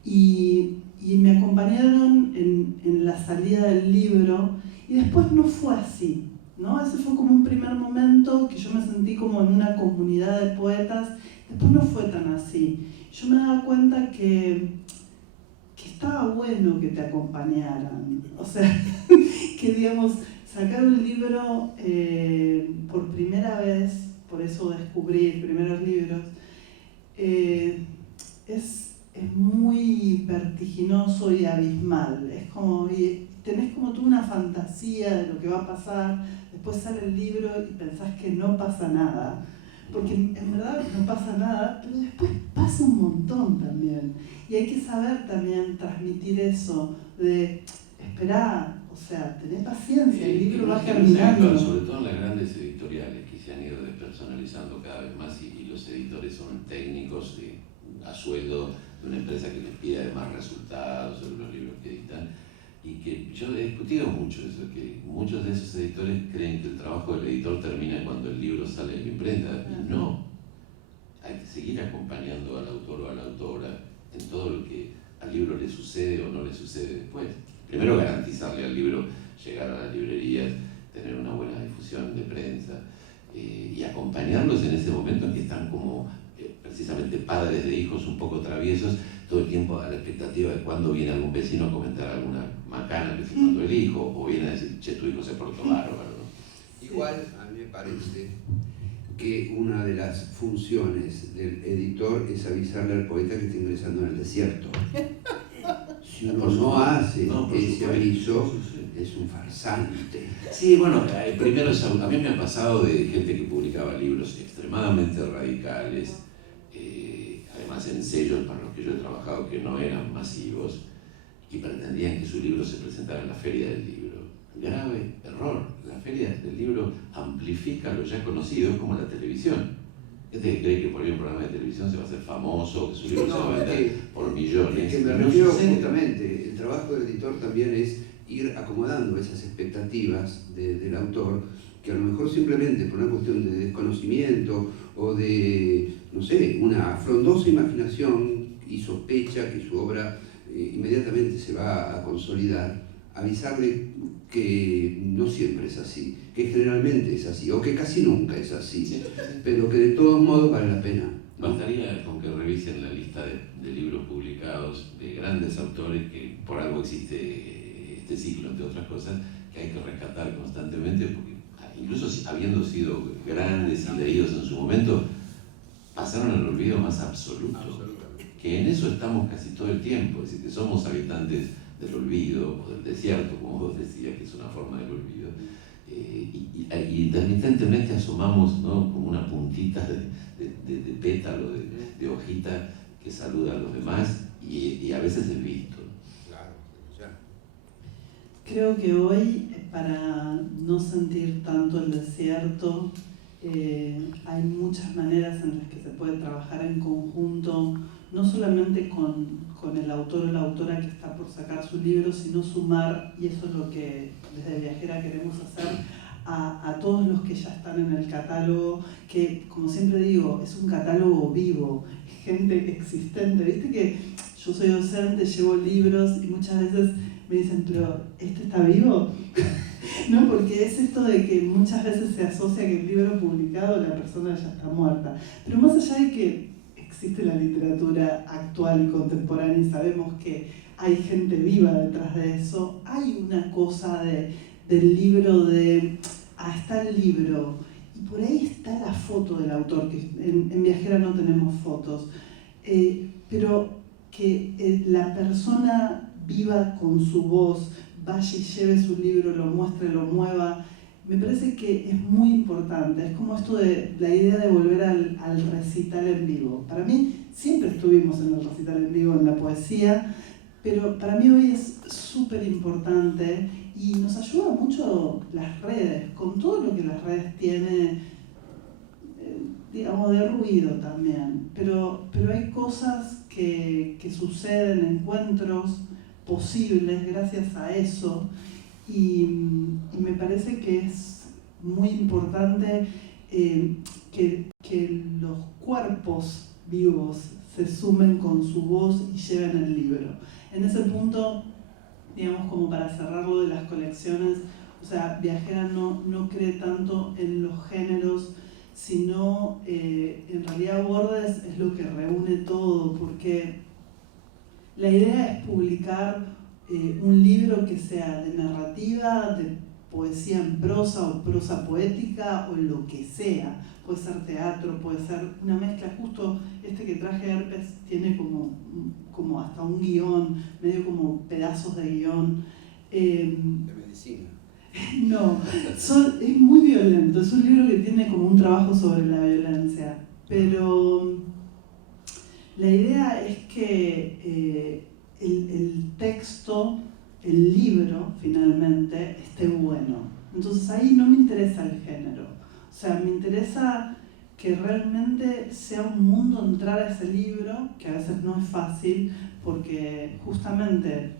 y me acompañaron en la salida del libro, y después no fue así, ¿no? Ese fue como un primer momento que yo me sentí como en una comunidad de poetas, después no fue tan así. Yo me daba cuenta que estaba bueno que te acompañaran, o sea, que digamos, sacar un libro por primera vez, por eso descubrí primeros libros, es muy vertiginoso y abismal, es como, y tenés como tú una fantasía de lo que va a pasar, después sale el libro y pensás que no pasa nada, porque en verdad no pasa nada, pero después pasa un montón también, y hay que saber también transmitir eso de, esperá, o sea, tenés paciencia, el libro va caminando. Sobre todo en las grandes editoriales que se han ido despersonalizando cada vez más y los editores son técnicos a sueldo de una empresa que les pide además resultados sobre los libros que editan. Y que yo he discutido mucho eso, que muchos de esos editores creen que el trabajo del editor termina cuando el libro sale de la imprenta. No, hay que seguir acompañando al autor o a la autora en todo lo que al libro le sucede o no le sucede después. Primero garantizarle al libro llegar a las librerías, tener una buena difusión de prensa y acompañarlos en ese momento en que están como precisamente padres de hijos un poco traviesos, todo el tiempo a la expectativa de cuándo viene algún vecino a comentar alguna macana que se mandó el hijo, o viene a decir, che, tu hijo se portó bárbaro, ¿no? Igual, a mí me parece que una de las funciones del editor es avisarle al poeta que está ingresando en el desierto. Si uno no hace ese aviso, es un farsante. Sí, bueno, primero a mí me ha pasado de gente que publicaba libros extremadamente radicales, además en sellos para los que yo he trabajado que no eran masivos, y pretendían que su libro se presentara en la Feria del Libro. Grave error. La Feria del Libro amplifica lo ya conocido, es como la televisión. Gente que cree que por ahí un programa de televisión se va a hacer famoso, que su libro se va a vender por millones. Es que me refiero justamente, el trabajo del editor también es ir acomodando esas expectativas del autor, que a lo mejor simplemente por una cuestión de desconocimiento o de, no sé, una frondosa imaginación y sospecha que su obra inmediatamente se va a consolidar, avisarle que no siempre es así, que generalmente es así, o que casi nunca es así, pero que de todos modos vale la pena. Bastaría con que revisen la lista de libros publicados de grandes autores, que por algo existe este ciclo, entre otras cosas, que hay que rescatar constantemente, porque incluso habiendo sido grandes y leídos en su momento, pasaron al olvido más absoluto. Que en eso estamos casi todo el tiempo, es decir, que somos habitantes del olvido o del desierto, como vos decías, que es una forma del olvido, y intermitentemente asomamos, ¿no?, como una puntita de pétalo, de hojita que saluda a los demás y a veces es visto. Creo que hoy, para no sentir tanto el desierto, hay muchas maneras en las que se puede trabajar en conjunto, no solamente con el autor o la autora que está por sacar su libro, sino sumar, y eso es lo que desde Viajera queremos hacer, a todos los que ya están en el catálogo, que, como siempre digo, es un catálogo vivo, gente existente. Viste que yo soy docente, llevo libros y muchas veces me dicen, pero ¿este está vivo? ¿No? Porque es esto de que muchas veces se asocia que el libro publicado la persona ya está muerta. Pero más allá de que existe la literatura actual y contemporánea y sabemos que hay gente viva detrás de eso, hay una cosa del libro está el libro y por ahí está la foto del autor, que en Viajera no tenemos fotos, pero que la persona viva con su voz, vaya y lleve su libro, lo muestre, lo mueva, me parece que es muy importante. Es como esto de la idea de volver al recital en vivo. Para mí, siempre estuvimos en el recital en vivo, en la poesía, pero para mí hoy es súper importante y nos ayuda mucho las redes, con todo lo que las redes tienen, digamos, de ruido también. Pero hay cosas que suceden, encuentros posibles gracias a eso, y me parece que es muy importante que los cuerpos vivos se sumen con su voz y lleven el libro. En ese punto, digamos, como para cerrar lo de las colecciones, o sea, Viajera no cree tanto en los géneros, sino en realidad Bordes es lo que reúne todo, porque la idea es publicar un libro que sea de narrativa, de poesía en prosa o prosa poética o lo que sea. Puede ser teatro, puede ser una mezcla. Justo este que traje, Herpes, tiene como hasta un guión, medio como pedazos de guión. De medicina. No, es muy violento. Es un libro que tiene como un trabajo sobre la violencia. Pero la idea es que el texto, el libro, finalmente, esté bueno. Entonces ahí no me interesa el género. O sea, me interesa que realmente sea un mundo entrar a ese libro, que a veces no es fácil, porque justamente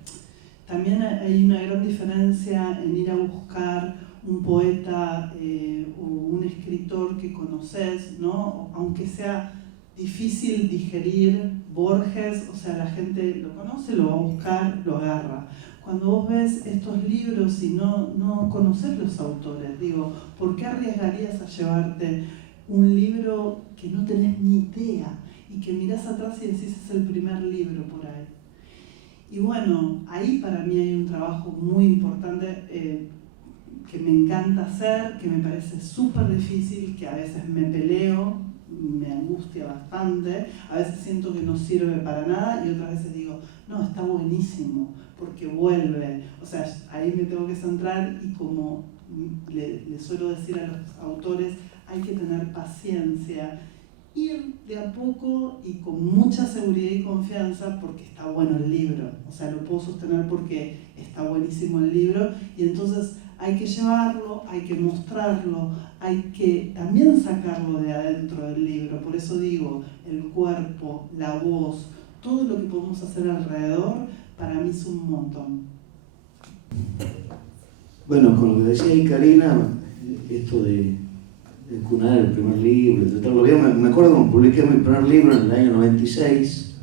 también hay una gran diferencia en ir a buscar un poeta o un escritor que conoces, ¿no? Aunque sea difícil digerir Borges, o sea, la gente lo conoce, lo va a buscar, lo agarra. Cuando vos ves estos libros y no conoces los autores, digo, ¿por qué arriesgarías a llevarte un libro que no tenés ni idea y que mirás atrás y decís es el primer libro por ahí? Y bueno, ahí para mí hay un trabajo muy importante que me encanta hacer, que me parece súper difícil, que a veces me peleo, me angustia bastante, a veces siento que no sirve para nada y otras veces digo, no, está buenísimo, porque vuelve. O sea, ahí me tengo que centrar y como le suelo decir a los autores, hay que tener paciencia, ir de a poco y con mucha seguridad y confianza porque está bueno el libro. O sea, lo puedo sostener porque está buenísimo el libro y entonces hay que llevarlo, hay que mostrarlo, hay que también sacarlo de adentro del libro. Por eso digo, el cuerpo, la voz, todo lo que podemos hacer alrededor, para mí es un montón. Bueno, con lo que decía ahí Karina, esto de cunar el primer libro, de tratarlo bien, me acuerdo cuando publiqué mi primer libro en el año 96,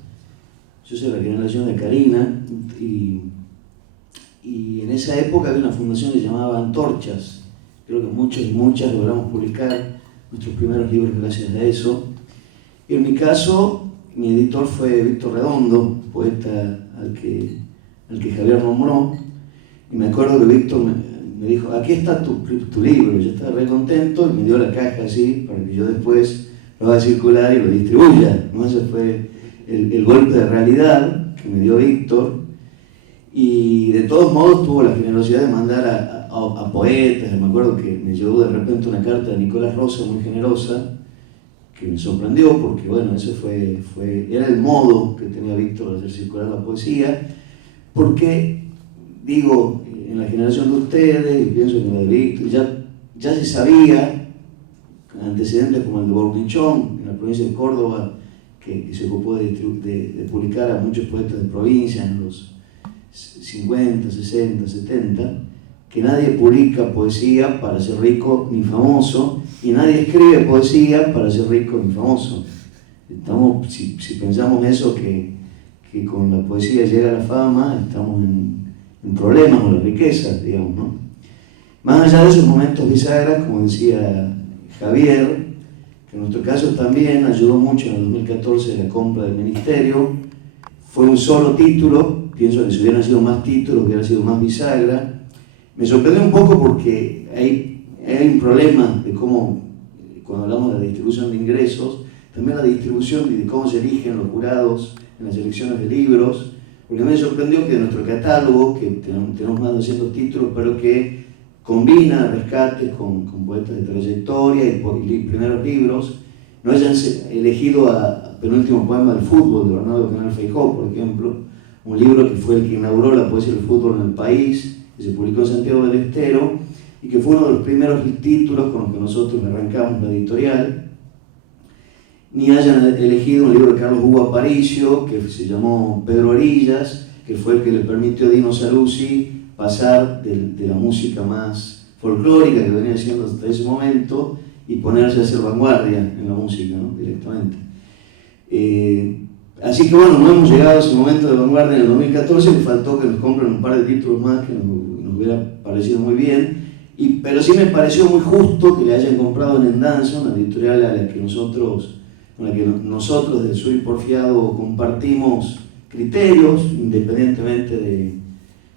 yo soy de la generación de Karina, y en esa época había una fundación que se llamaba Antorchas. Creo que muchos y muchas logramos publicar nuestros primeros libros gracias a eso. Y en mi caso, mi editor fue Víctor Redondo, poeta al que Javier nombró. Y me acuerdo que Víctor me dijo, aquí está tu libro. Yo estaba re contento y me dio la caja así para que yo después lo haga circular y lo distribuya, ¿no? Ese fue el golpe de realidad que me dio Víctor. Y de todos modos tuvo la generosidad de mandar a poetas. Me acuerdo que me llegó de repente una carta de Nicolás Rosa muy generosa, que me sorprendió porque, bueno, ese era el modo que tenía Víctor de hacer circular la poesía, porque, digo, en la generación de ustedes, y pienso en la de Víctor, ya se sabía, antecedentes como el de Bornichón, en la provincia de Córdoba, que se ocupó de publicar a muchos poetas de provincia en los 50, 60, 70, que nadie publica poesía para ser rico ni famoso, y nadie escribe poesía para ser rico ni famoso. Si pensamos eso, que con la poesía llega la fama, estamos en problemas con la riqueza, digamos, ¿no? Más allá de esos momentos bisagras, como decía Javier, que en nuestro caso también ayudó mucho en el 2014 la compra del ministerio, fue un solo título. Pienso que si hubieran sido más títulos, hubiera sido más bisagra. Me sorprendió un poco porque hay un problema de cómo, cuando hablamos de la distribución de ingresos, también la distribución y de cómo se eligen los jurados en las elecciones de libros, porque me sorprendió que de nuestro catálogo, que tenemos más de 200 títulos, pero que combina rescates con poetas de trayectoria y primeros libros, no hayan elegido a Penúltimo Poema del Fútbol de Bernardo Canal Feijó, por ejemplo, un libro que fue el que inauguró la poesía del fútbol en el país, que se publicó en Santiago del Estero, y que fue uno de los primeros títulos con los que nosotros arrancamos la editorial, ni hayan elegido un libro de Carlos Hugo Aparicio, que se llamó Pedro Orillas, que fue el que le permitió a Dino Saluzzi pasar de la música más folclórica que venía haciendo hasta ese momento y ponerse a hacer vanguardia en la música, ¿no? Directamente. Así que bueno, no hemos llegado a ese momento de vanguardia en el 2014, me faltó que nos compren un par de títulos más que nos hubiera parecido muy bien, pero sí me pareció muy justo que le hayan comprado en Endanza, una editorial con la que nosotros del Sur y Porfiado compartimos criterios, independientemente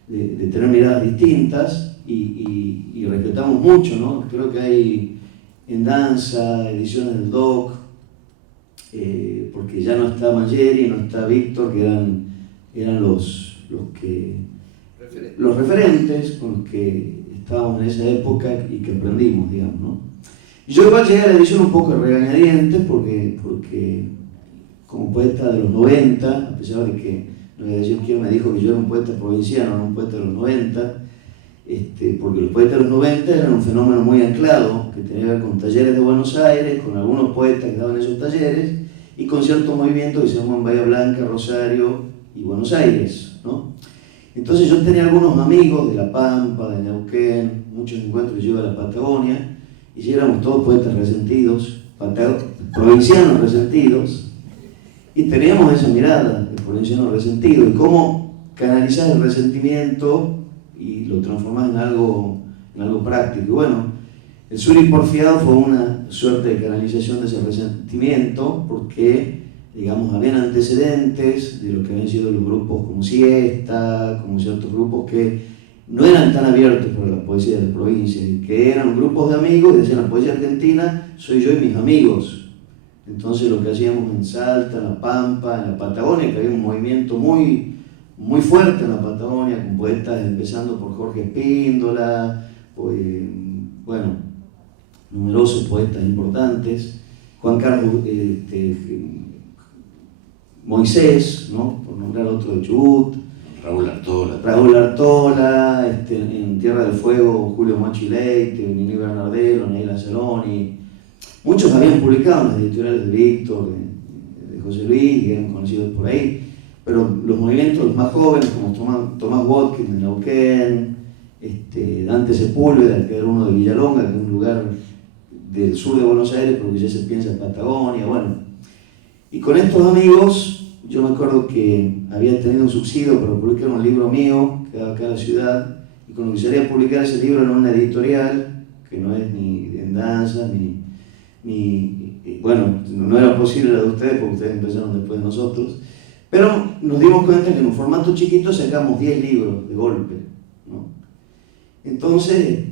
de tener miradas distintas, y respetamos mucho, ¿no? Creo que hay Endanza, ediciones del DOC, porque ya no está Mangieri, no está Víctor, que eran los referentes con los que estábamos en esa época y que aprendimos, digamos, ¿no? Y yo igual llegué a la edición un poco regañadiente, porque como poeta de los 90, a pesar de que no voy a decir quién me dijo que yo era un poeta provinciano, no un poeta de los 90, porque los poetas de los 90 eran un fenómeno muy anclado, que tenía que ver con talleres de Buenos Aires, con algunos poetas que daban esos talleres, y con cierto movimiento que se llamó en Bahía Blanca, Rosario y Buenos Aires, ¿no? Entonces yo tenía algunos amigos de La Pampa, de Neuquén, muchos encuentros yo iba a la Patagonia, y si éramos todos poetas resentidos, provincianos resentidos, y teníamos esa mirada de provinciano resentido, y cómo canalizar el resentimiento y lo transformás en algo práctico. Y bueno, el Sur y Porfiado fue una suerte de canalización de ese resentimiento, porque, digamos, habían antecedentes de lo que habían sido los grupos como Siesta, como ciertos grupos que no eran tan abiertos para la poesía de la provincia, y que eran grupos de amigos y decían: la poesía argentina soy yo y mis amigos. Entonces lo que hacíamos en Salta, en La Pampa, en la Patagonia, que había un movimiento muy, muy fuerte en la Patagonia, con poetas empezando por Jorge Espíndola, bueno, numerosos poetas importantes, Juan Carlos Moisés, ¿no? Por nombrar otro de Chubut, Raúl Artola, en Tierra del Fuego, Julio Machi Leite, Nini Bernardelo, Neil Anceloni. Muchos habían publicado en las editoriales de Víctor, de José Luis, y eran conocidos por ahí, pero los movimientos más jóvenes, como Tomás Watkins de Neuquén, Dante Sepúlveda, que era uno de Villalonga, que es un lugar del sur de Buenos Aires, porque ya se piensa en Patagonia, bueno. Y con estos amigos, yo me acuerdo que había tenido un subsidio para publicar un libro mío, que daba acá en la ciudad, y con lo que sería publicar ese libro en una editorial, que no es ni en danza, bueno, no era posible la de ustedes, porque ustedes empezaron después de nosotros, pero nos dimos cuenta que en un formato chiquito sacamos 10 libros de golpe, ¿no? Entonces,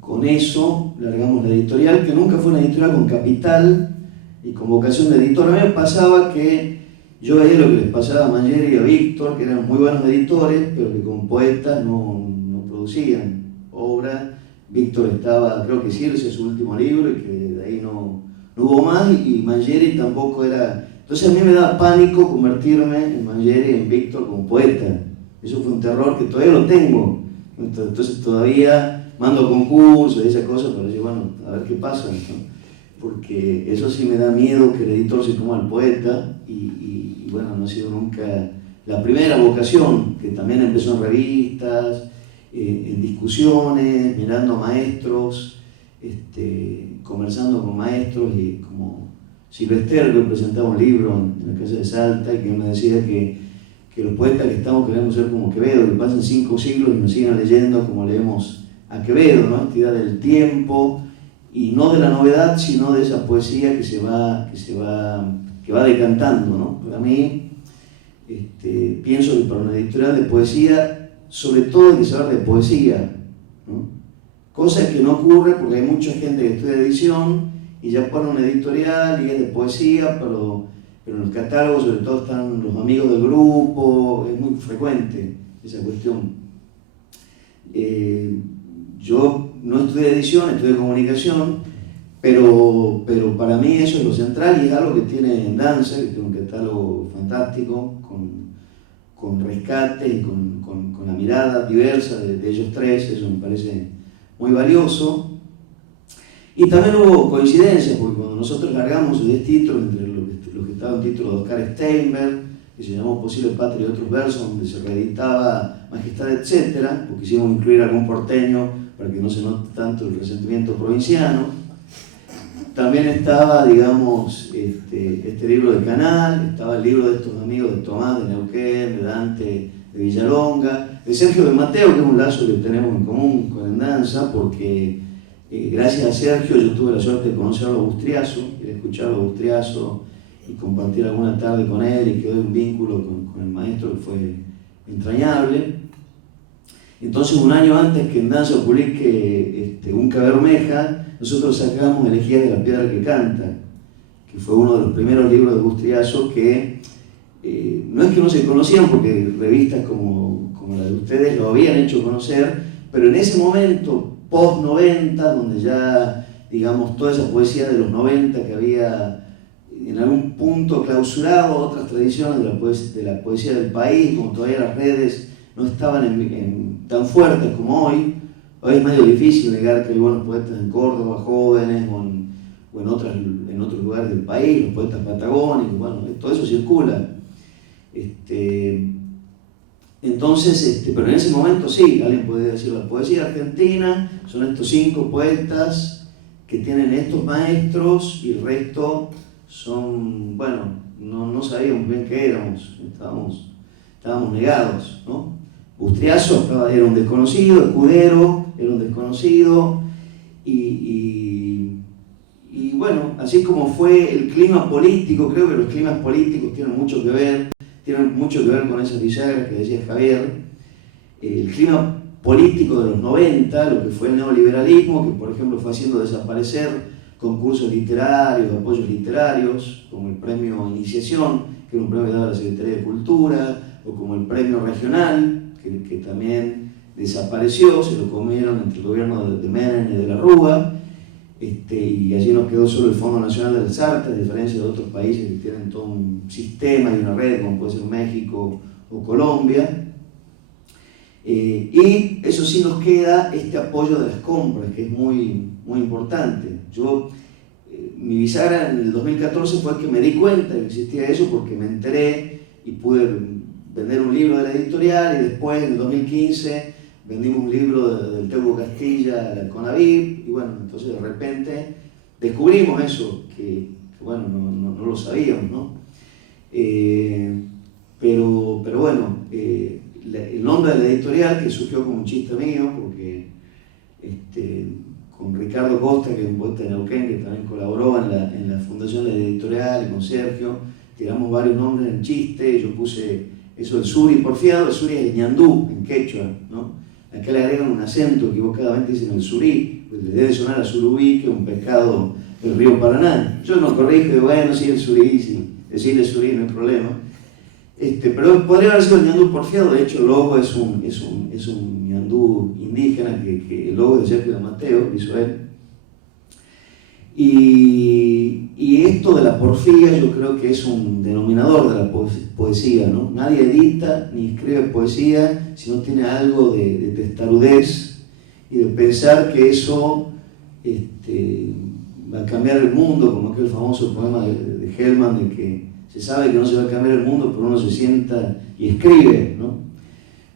con eso largamos la editorial, que nunca fue una editorial con capital y con vocación de editor. A mí me pasaba que yo veía lo que les pasaba a Mangeri y a Víctor, que eran muy buenos editores, pero que con poetas no producían obra. Víctor estaba, creo que Circe, su último libro, y que de ahí no hubo más, y Mangeri tampoco era... Entonces a mí me daba pánico convertirme en Mangeri y en Víctor como poeta. Eso fue un terror que todavía lo tengo. Entonces todavía mando concursos y esas cosas para decir, bueno, a ver qué pasa, ¿no? Porque eso sí me da miedo, que el editor se coma al poeta, y bueno, no ha sido nunca la primera vocación, que también empezó en revistas, en discusiones, mirando a maestros, conversando con maestros, y como Silvester, que presentaba un libro en la Casa de Salta, y que me decía que los poetas que estamos queremos ser como Quevedo, que pasen 5 siglos y nos sigan leyendo como leemos a Quevedo, ¿no? Esta idea del tiempo, y no de la novedad, sino de esa poesía que va decantando, ¿no? Para mí, pienso que para una editorial de poesía, sobre todo hay que saber de poesía, ¿no? Cosa que no ocurre porque hay mucha gente que estudia edición y ya pone una editorial y es de poesía, pero en los catálogos sobre todo están los amigos del grupo, es muy frecuente esa cuestión. Yo no estudié edición, estudié comunicación, pero para mí eso es lo central, y es algo que tiene Danza, que tiene un catálogo fantástico, con rescate y con la mirada diversa de ellos tres. Eso me parece muy valioso. Y también hubo coincidencias, porque cuando nosotros largamos 10 títulos, entre los que estaban títulos de Oscar Steinberg, que se llamó Posible Patria y otros versos, donde se reeditaba Majestad, etc., porque quisimos incluir algún porteño para que no se note tanto el resentimiento provinciano. También estaba, digamos, este libro de Canal, estaba el libro de estos amigos de Tomás de Neuquén, de Dante de Villalonga, de Sergio de Mateo, que es un lazo que tenemos en común con Endanza, porque gracias a Sergio yo tuve la suerte de conocerlo a Bustriazo, ir a escucharlo a Bustriazo y compartir alguna tarde con él, y quedó un vínculo con el maestro que fue entrañable. Entonces, un año antes que Endanza publique Unca Bermeja, nosotros sacamos Elegías de la Piedra que Canta, que fue uno de los primeros libros de Bustriazo que no es que no se conocían, porque revistas como la de ustedes lo habían hecho conocer, pero en ese momento, post-90, donde ya, digamos, toda esa poesía de los 90 que había en algún punto clausurado otras tradiciones de la poesía del país, como todavía las redes no estaban tan fuertes como hoy. Hoy es medio difícil negar que hay buenos poetas en Córdoba, jóvenes, o en otros lugares del país, los poetas patagónicos, bueno, todo eso circula. Entonces, pero en ese momento sí, alguien puede decir, la poesía argentina son estos 5 poetas que tienen estos maestros, y el resto son, bueno, no sabíamos bien qué éramos, estábamos negados, ¿no? Bustriazo era un desconocido, Escudero era un desconocido, y bueno, así como fue el clima político, creo que los climas políticos tienen mucho que ver con esas bisagras que decía Javier. El clima político de los 90, lo que fue el neoliberalismo, que por ejemplo fue haciendo desaparecer concursos literarios, apoyos literarios, como el premio Iniciación, que era un premio que daba la Secretaría de Cultura, o como el premio regional, que también desapareció, se lo comieron entre el gobierno de Menem y de la Rúa, y allí nos quedó solo el Fondo Nacional de las Artes, a diferencia de otros países que tienen todo un sistema y una red, como puede ser México o Colombia. Y eso sí, nos queda este apoyo de las compras, que es muy, muy importante. Mi bisagra en el 2014 fue que me di cuenta de que existía eso, porque me enteré y pude vender un libro de la editorial, y después en el 2015 vendimos un libro del Teuco Castilla a la Conavip, y bueno, entonces de repente descubrimos eso, que bueno, no lo sabíamos, ¿no? Pero bueno, el nombre de la editorial, que surgió como un chiste mío, porque con Ricardo Costa, que es un poeta de Neuquén, que también colaboró en la fundación de la editorial, y con Sergio, tiramos varios nombres en chiste. Yo puse eso del Suri porfiado. El Suri es el ñandú en quechua, ¿no? Acá le agregan un acento, equivocadamente dicen el surí, pues le debe sonar a surubí, que es un pescado del río Paraná. Yo no corrijo, digo, bueno, sí, el surí, sí, decirle surí no hay problema. Pero podría haber sido el ñandú porfiado. De hecho, el logo es un ñandú indígena, que el logo es de Sergio de Mateo, hizo él. Y esto de la porfía yo creo que es un denominador de la poesía, ¿no? Nadie edita ni escribe poesía si no tiene algo de testarudez y de pensar que eso va a cambiar el mundo, como aquel famoso poema de Hellman, de que se sabe que no se va a cambiar el mundo, pero uno se sienta y escribe, ¿no?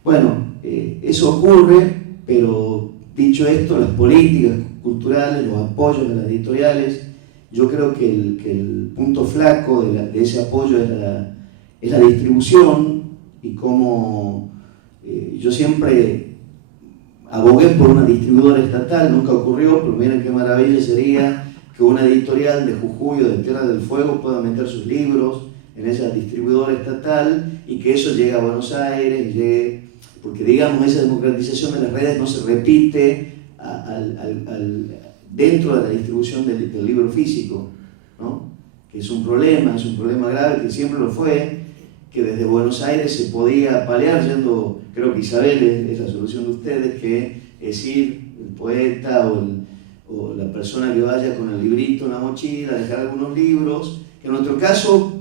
Bueno, eso ocurre, pero dicho esto, las políticas culturales, los apoyos de las editoriales, yo creo que el punto flaco de ese apoyo es la distribución, y cómo yo siempre abogué por una distribuidora estatal, nunca ocurrió, pero miren qué maravilla sería que una editorial de Jujuy o de Tierra del Fuego pueda meter sus libros en esa distribuidora estatal y que eso llegue a Buenos Aires, porque digamos esa democratización de las redes no se repite dentro de la distribución del libro físico, ¿no? Que es un problema grave, que siempre lo fue, que desde Buenos Aires se podía paliar yendo, creo que Isabel es la solución de ustedes, que es ir el poeta o la persona que vaya con el librito en la mochila, dejar algunos libros, que en nuestro caso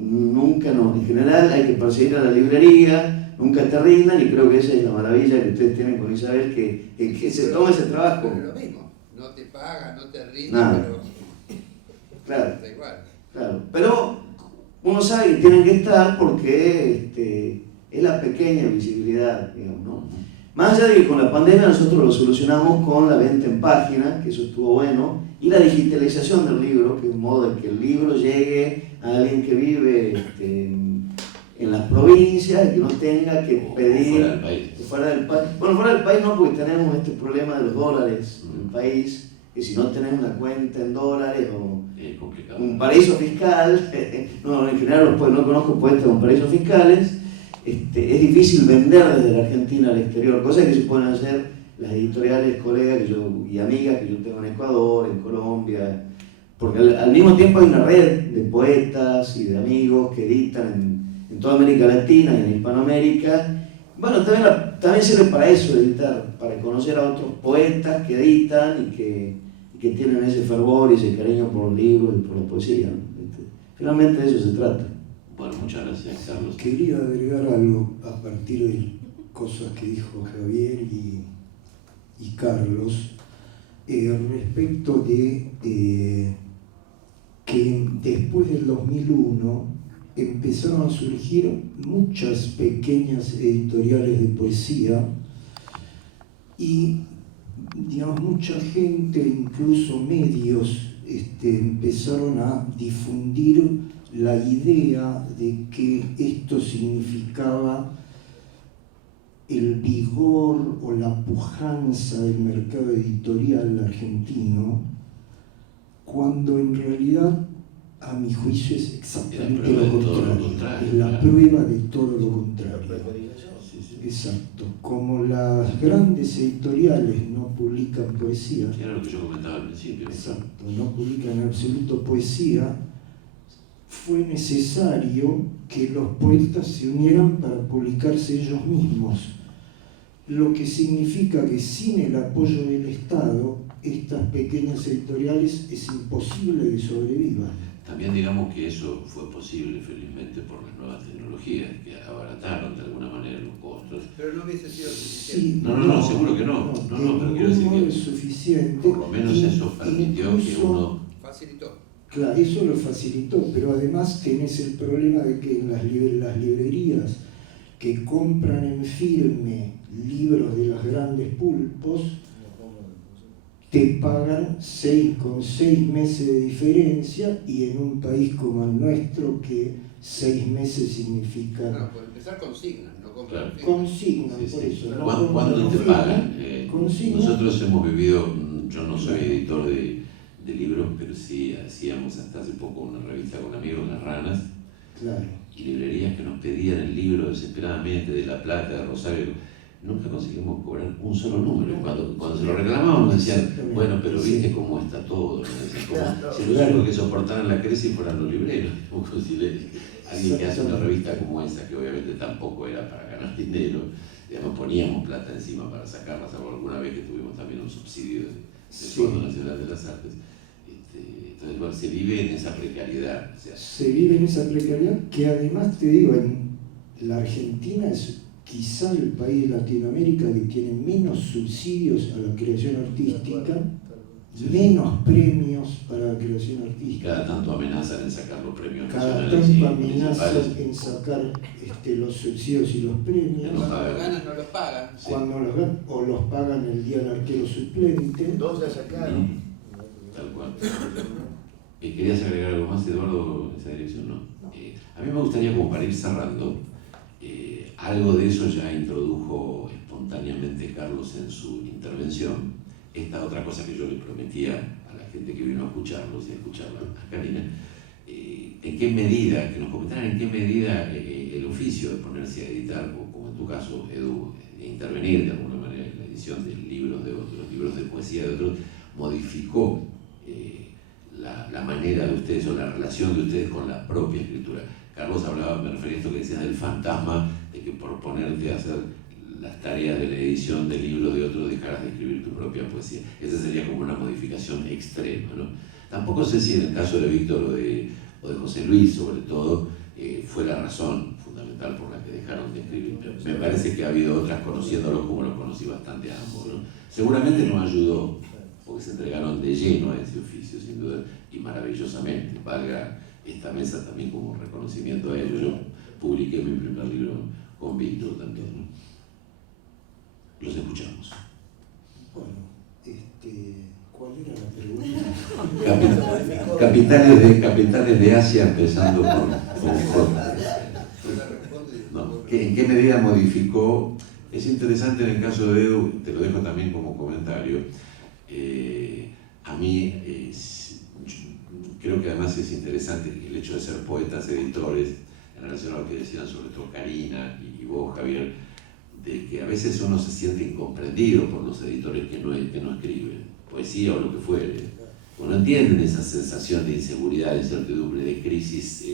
nunca no, en general hay que perseguir a la librería, nunca te rindan, y creo que esa es la maravilla que ustedes tienen con Isabel, que se toma ese trabajo. Pero lo mismo, no te paga, no te rindan, pero claro, da igual. Claro, pero uno sabe que tienen que estar porque es la pequeña visibilidad, digamos, ¿no? Más allá de que con la pandemia nosotros lo solucionamos con la venta en página, que eso estuvo bueno, y la digitalización del libro, que es un modo de que el libro llegue a alguien que vive en las provincias y que no tenga que pedir fuera del país. Bueno, fuera del país no, porque tenemos este problema de los dólares en el país, que si no tenés una cuenta en dólares o un paraíso fiscal, no, en general no conozco poetas con paraísos fiscales, es difícil vender desde la Argentina al exterior, cosas que se pueden hacer las editoriales, colegas y amigas que yo tengo en Ecuador, en Colombia, porque al mismo tiempo hay una red de poetas y de amigos que editan en toda América Latina y en Hispanoamérica. Bueno, también sirve para eso, editar, para conocer a otros poetas que editan y que tienen ese fervor y ese cariño por los libros y por la poesía, ¿no? Finalmente de eso se trata. Bueno, muchas gracias, Carlos. Quería agregar algo a partir de cosas que dijo Javier y Carlos respecto de que después del 2001 empezaron a surgir muchas pequeñas editoriales de poesía y, digamos, mucha gente, incluso medios, empezaron a difundir la idea de que esto significaba el vigor o la pujanza del mercado editorial argentino, cuando en realidad, a mi juicio, es exactamente lo contrario. Es la prueba de todo lo contrario. Exacto. Como las grandes editoriales no publican poesía, era lo que yo comentaba al principio. Exacto, no publican en absoluto poesía, fue necesario que los poetas se unieran para publicarse ellos mismos, lo que significa que sin el apoyo del Estado, estas pequeñas editoriales es imposible que sobrevivan. También digamos que eso fue posible, felizmente, por las nuevas tecnologías, que abarataron de alguna manera los costos. Pero no hubiese sido suficiente. Sí, no, seguro que no. Pero quiero decir que es suficiente. por lo menos eso permitió que uno... Facilitó. Claro, eso lo facilitó, pero además tenés el problema de que en las librerías que compran en firme libros de los grandes pulpos, te pagan con 6 meses de diferencia, y en un país como el nuestro que 6 meses significa... No, por empezar consignan, no compran. Claro. Consignan, Sí. por eso. No ¿Cuándo te firman, pagan? consignan. Nosotros hemos vivido, yo no soy editor de libros, pero sí hacíamos hasta hace poco una revista con amigos, Las Ranas, Claro. y librerías que nos pedían el libro desesperadamente, de La Plata, de Rosario, nunca conseguimos cobrar un solo número. Cuando se lo reclamábamos nos decían, bueno, pero viste cómo está todo, ¿no? Como si hubiera algo que soportaran la crisis fueran los libreros. Como si alguien que hace una revista como esa, que obviamente tampoco era para ganar dinero, digamos, poníamos plata encima para sacarla, salvo alguna vez que tuvimos también un subsidio del Fondo Nacional de las Artes. Entonces, bueno, se vive en esa precariedad. O sea, se vive en esa precariedad que además, te digo, en la Argentina es quizá el país de Latinoamérica que tiene menos subsidios a la creación artística, menos premios para la creación artística. Cada tanto amenazan en sacar los premios Cada nacionales. tanto amenazan en sacar los subsidios y los premios. Cuando los ganan no los pagan. Cuando los ganan, o los pagan el día del arquero suplente. Dos la sacaron. Tal cual. ¿Querías agregar algo más, Eduardo, en esa dirección? No. A mí me gustaría, como para ir cerrando, algo de eso ya introdujo espontáneamente Carlos en su intervención. Esta otra cosa que yo le prometía a la gente que vino a escucharlos y a escucharla a Karina, en qué medida, que nos comentaran en qué medida el oficio de ponerse a editar, o como en tu caso, Edu, intervenir de alguna manera en la edición de libros de otros, libros de poesía de otros, modificó la manera de ustedes o la relación de ustedes con la propia escritura. Carlos hablaba, me refería a esto que decías del fantasma, de que por ponerte a hacer las tareas de la edición del libro de otro dejaras de escribir tu propia poesía. Esa sería como una modificación extrema, ¿no? Tampoco sé si en el caso de Víctor o de José Luis, sobre todo, fue la razón fundamental por la que dejaron de escribir. Me parece que ha habido otras, conociéndolos como los conocí bastante a ambos, ¿no? Seguramente nos ayudó, porque se entregaron de lleno a ese oficio, sin duda, y maravillosamente. Valga esta mesa también como reconocimiento a ellos. Yo publiqué mi primer libro con Víctor también, ¿no? Los escuchamos. Bueno, ¿cuál era la pregunta? Capitales de Asia, empezando por J. No, ¿en qué medida modificó? Es interesante en el caso de Edu, te lo dejo también como comentario. A mí creo que además es interesante el hecho de ser poetas, editores, en relación a lo que decían sobre todo Karina y vos, Javier, de que a veces uno se siente incomprendido por los editores que no escriben poesía o lo que fuere. O no entienden esa sensación de inseguridad, de incertidumbre, de crisis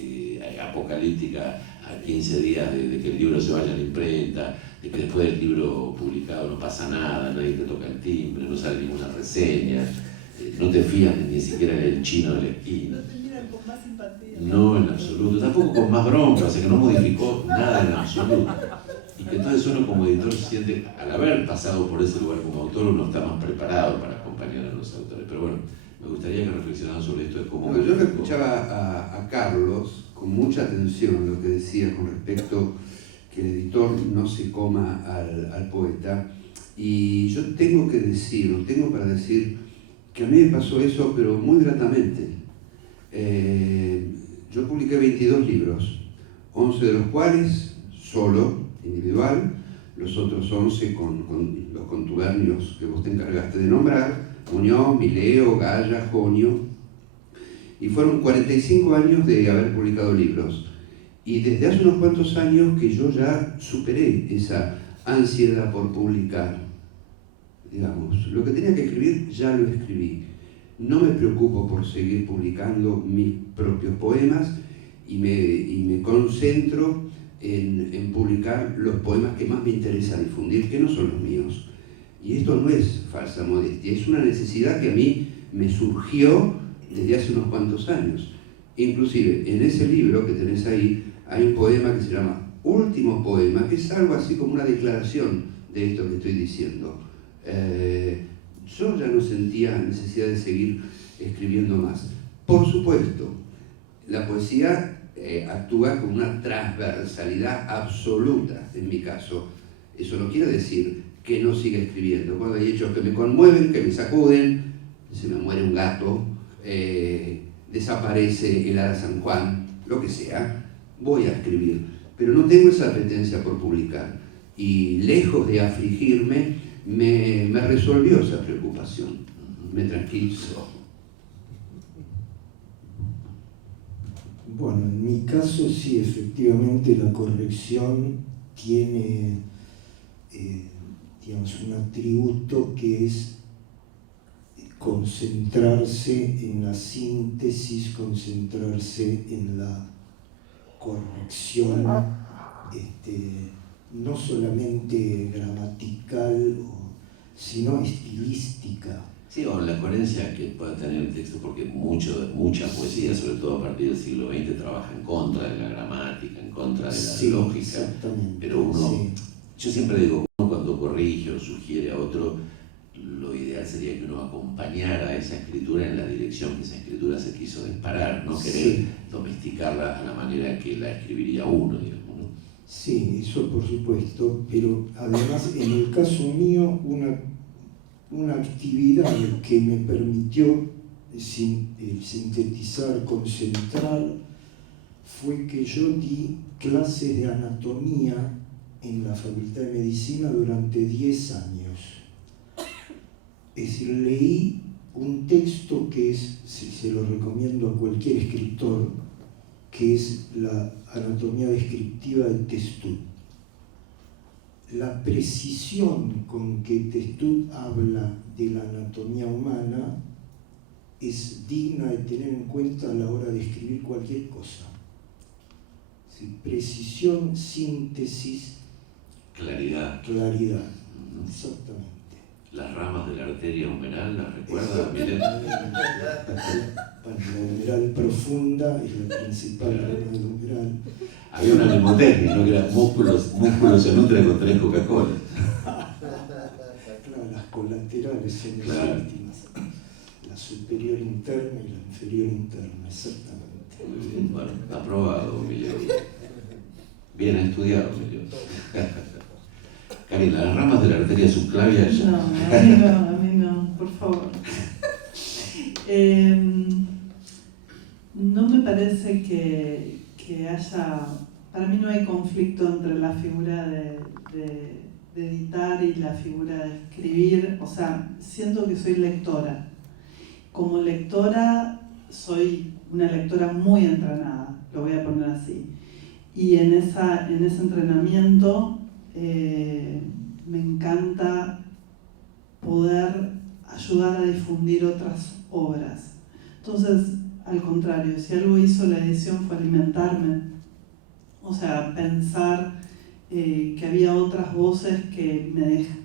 apocalíptica a 15 días de que el libro se vaya a la imprenta, de que después del libro publicado no pasa nada, nadie te toca el timbre, no sale ninguna reseña, no te fían ni siquiera del chino de la esquina. No te miran con más simpatía. No, en absoluto, tampoco con más bronca, o sea que no modificó nada en absoluto. Y que entonces uno como editor siente, al haber pasado por ese lugar como autor, uno está más preparado para acompañar a los autores. Pero bueno, me gustaría que reflexionaran sobre esto de cómo... Bueno, yo le escuchaba a Carlos con mucha atención lo que decía con respecto que el editor no se coma al poeta, y yo tengo para decir que a mí me pasó eso, pero muy gratamente. Yo publiqué 22 libros, 11 de los cuales solo, individual, los otros 11 con los contubernios que vos te encargaste de nombrar, Muñoz, Mileo, Gaya, Jonio, y fueron 45 años de haber publicado libros. Y desde hace unos cuantos años que yo ya superé esa ansiedad por publicar. Digamos, lo que tenía que escribir ya lo escribí. No me preocupo por seguir publicando mis propios poemas y me concentro en publicar los poemas que más me interesa difundir, que no son los míos. Y esto no es falsa modestia, es una necesidad que a mí me surgió desde hace unos cuantos años. Inclusive, en ese libro que tenés ahí, hay un poema que se llama Último Poema, que es algo así como una declaración de esto que estoy diciendo. Yo ya no sentía necesidad de seguir escribiendo más. Por supuesto, la poesía actúa con una transversalidad absoluta, en mi caso. Eso no quiere decir que no siga escribiendo. Cuando hay hechos que me conmueven, que me sacuden, se me muere un gato, desaparece el Ara San Juan, lo que sea, voy a escribir. Pero no tengo esa apetencia por publicar. Y lejos de afligirme, me resolvió esa preocupación, me tranquilizó. Bueno, en mi caso sí, efectivamente la corrección tiene digamos, un atributo que es concentrarse en la síntesis, concentrarse en la corrección, no solamente gramatical, sino estilística. Sí, o la coherencia que pueda tener el texto, porque mucha poesía, sobre todo a partir del siglo XX, trabaja en contra de la gramática, en contra de la lógica. Exactamente. Pero yo siempre digo, uno cuando corrige o sugiere a otro, lo ideal sería que uno acompañara a esa escritura en la dirección que esa escritura se quiso disparar, no querer domesticarla a la manera que la escribiría uno, digamos, ¿no? Sí, eso por supuesto, pero además en el caso mío una actividad que me permitió sintetizar, concentrar, fue que yo di clases de anatomía en la Facultad de Medicina durante 10 años. Es decir, leí un texto que se lo recomiendo a cualquier escritor, que es la anatomía descriptiva de Testut. La precisión con que Testut habla de la anatomía humana es digna de tener en cuenta a la hora de escribir cualquier cosa. Precisión, síntesis, Claridad. Exactamente. Las ramas de la arteria humeral, ¿las recuerda, Milet? La humeral profunda es la principal rama del humeral. Había una mnemotecnia, ¿no? Que era músculos se nutren con 3 Coca-Cola. Claro, las colaterales son las últimas. La superior interna y la inferior interna, exactamente. Muy bien, bueno, aprobado, Milet. Bien estudiado, Milet. Karina, las ramas de la arteria subclavia... No, a mí no, por favor. No me parece que haya... Para mí no hay conflicto entre la figura de editar y la figura de escribir. O sea, siento que soy lectora. Como lectora, soy una lectora muy entrenada, lo voy a poner así. Y en ese entrenamiento... me encanta poder ayudar a difundir otras obras. Entonces, al contrario, si algo hizo la edición fue alimentarme, o sea, pensar que había otras voces que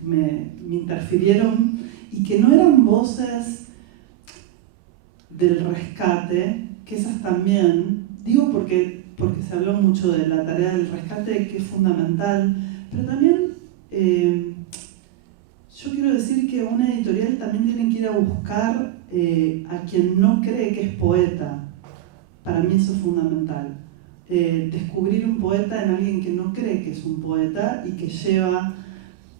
me interfirieron y que no eran voces del rescate, que esas también, digo porque se habló mucho de la tarea del rescate, que es fundamental, pero también yo quiero decir que una editorial también tiene que ir a buscar a quien no cree que es poeta. Para mí eso es fundamental. Descubrir un poeta en alguien que no cree que es un poeta y que lleva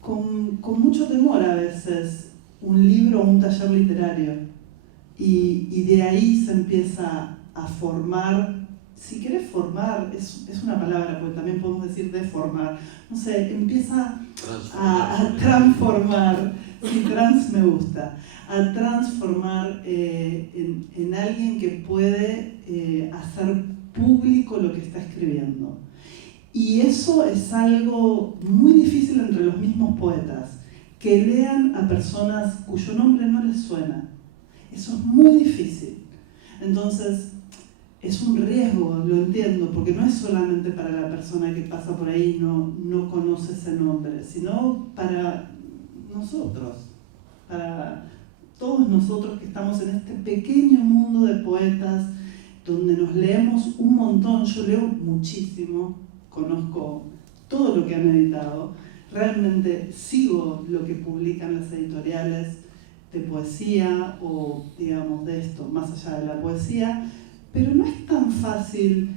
con mucho temor a veces un libro o un taller literario. Y de ahí se empieza a formar. Si querés formar, es una palabra, porque también podemos decir deformar, no sé, empieza a transformar, si trans me gusta, a transformar en alguien que puede hacer público lo que está escribiendo. Y eso es algo muy difícil entre los mismos poetas, que lean a personas cuyo nombre no les suena. Eso es muy difícil. Entonces, es un riesgo, lo entiendo, porque no es solamente para la persona que pasa por ahí y no conoce ese nombre, sino para nosotros, para todos nosotros que estamos en este pequeño mundo de poetas, donde nos leemos un montón. Yo leo muchísimo, conozco todo lo que han editado, realmente sigo lo que publican las editoriales de poesía o, digamos, de esto, más allá de la poesía. Pero no es tan fácil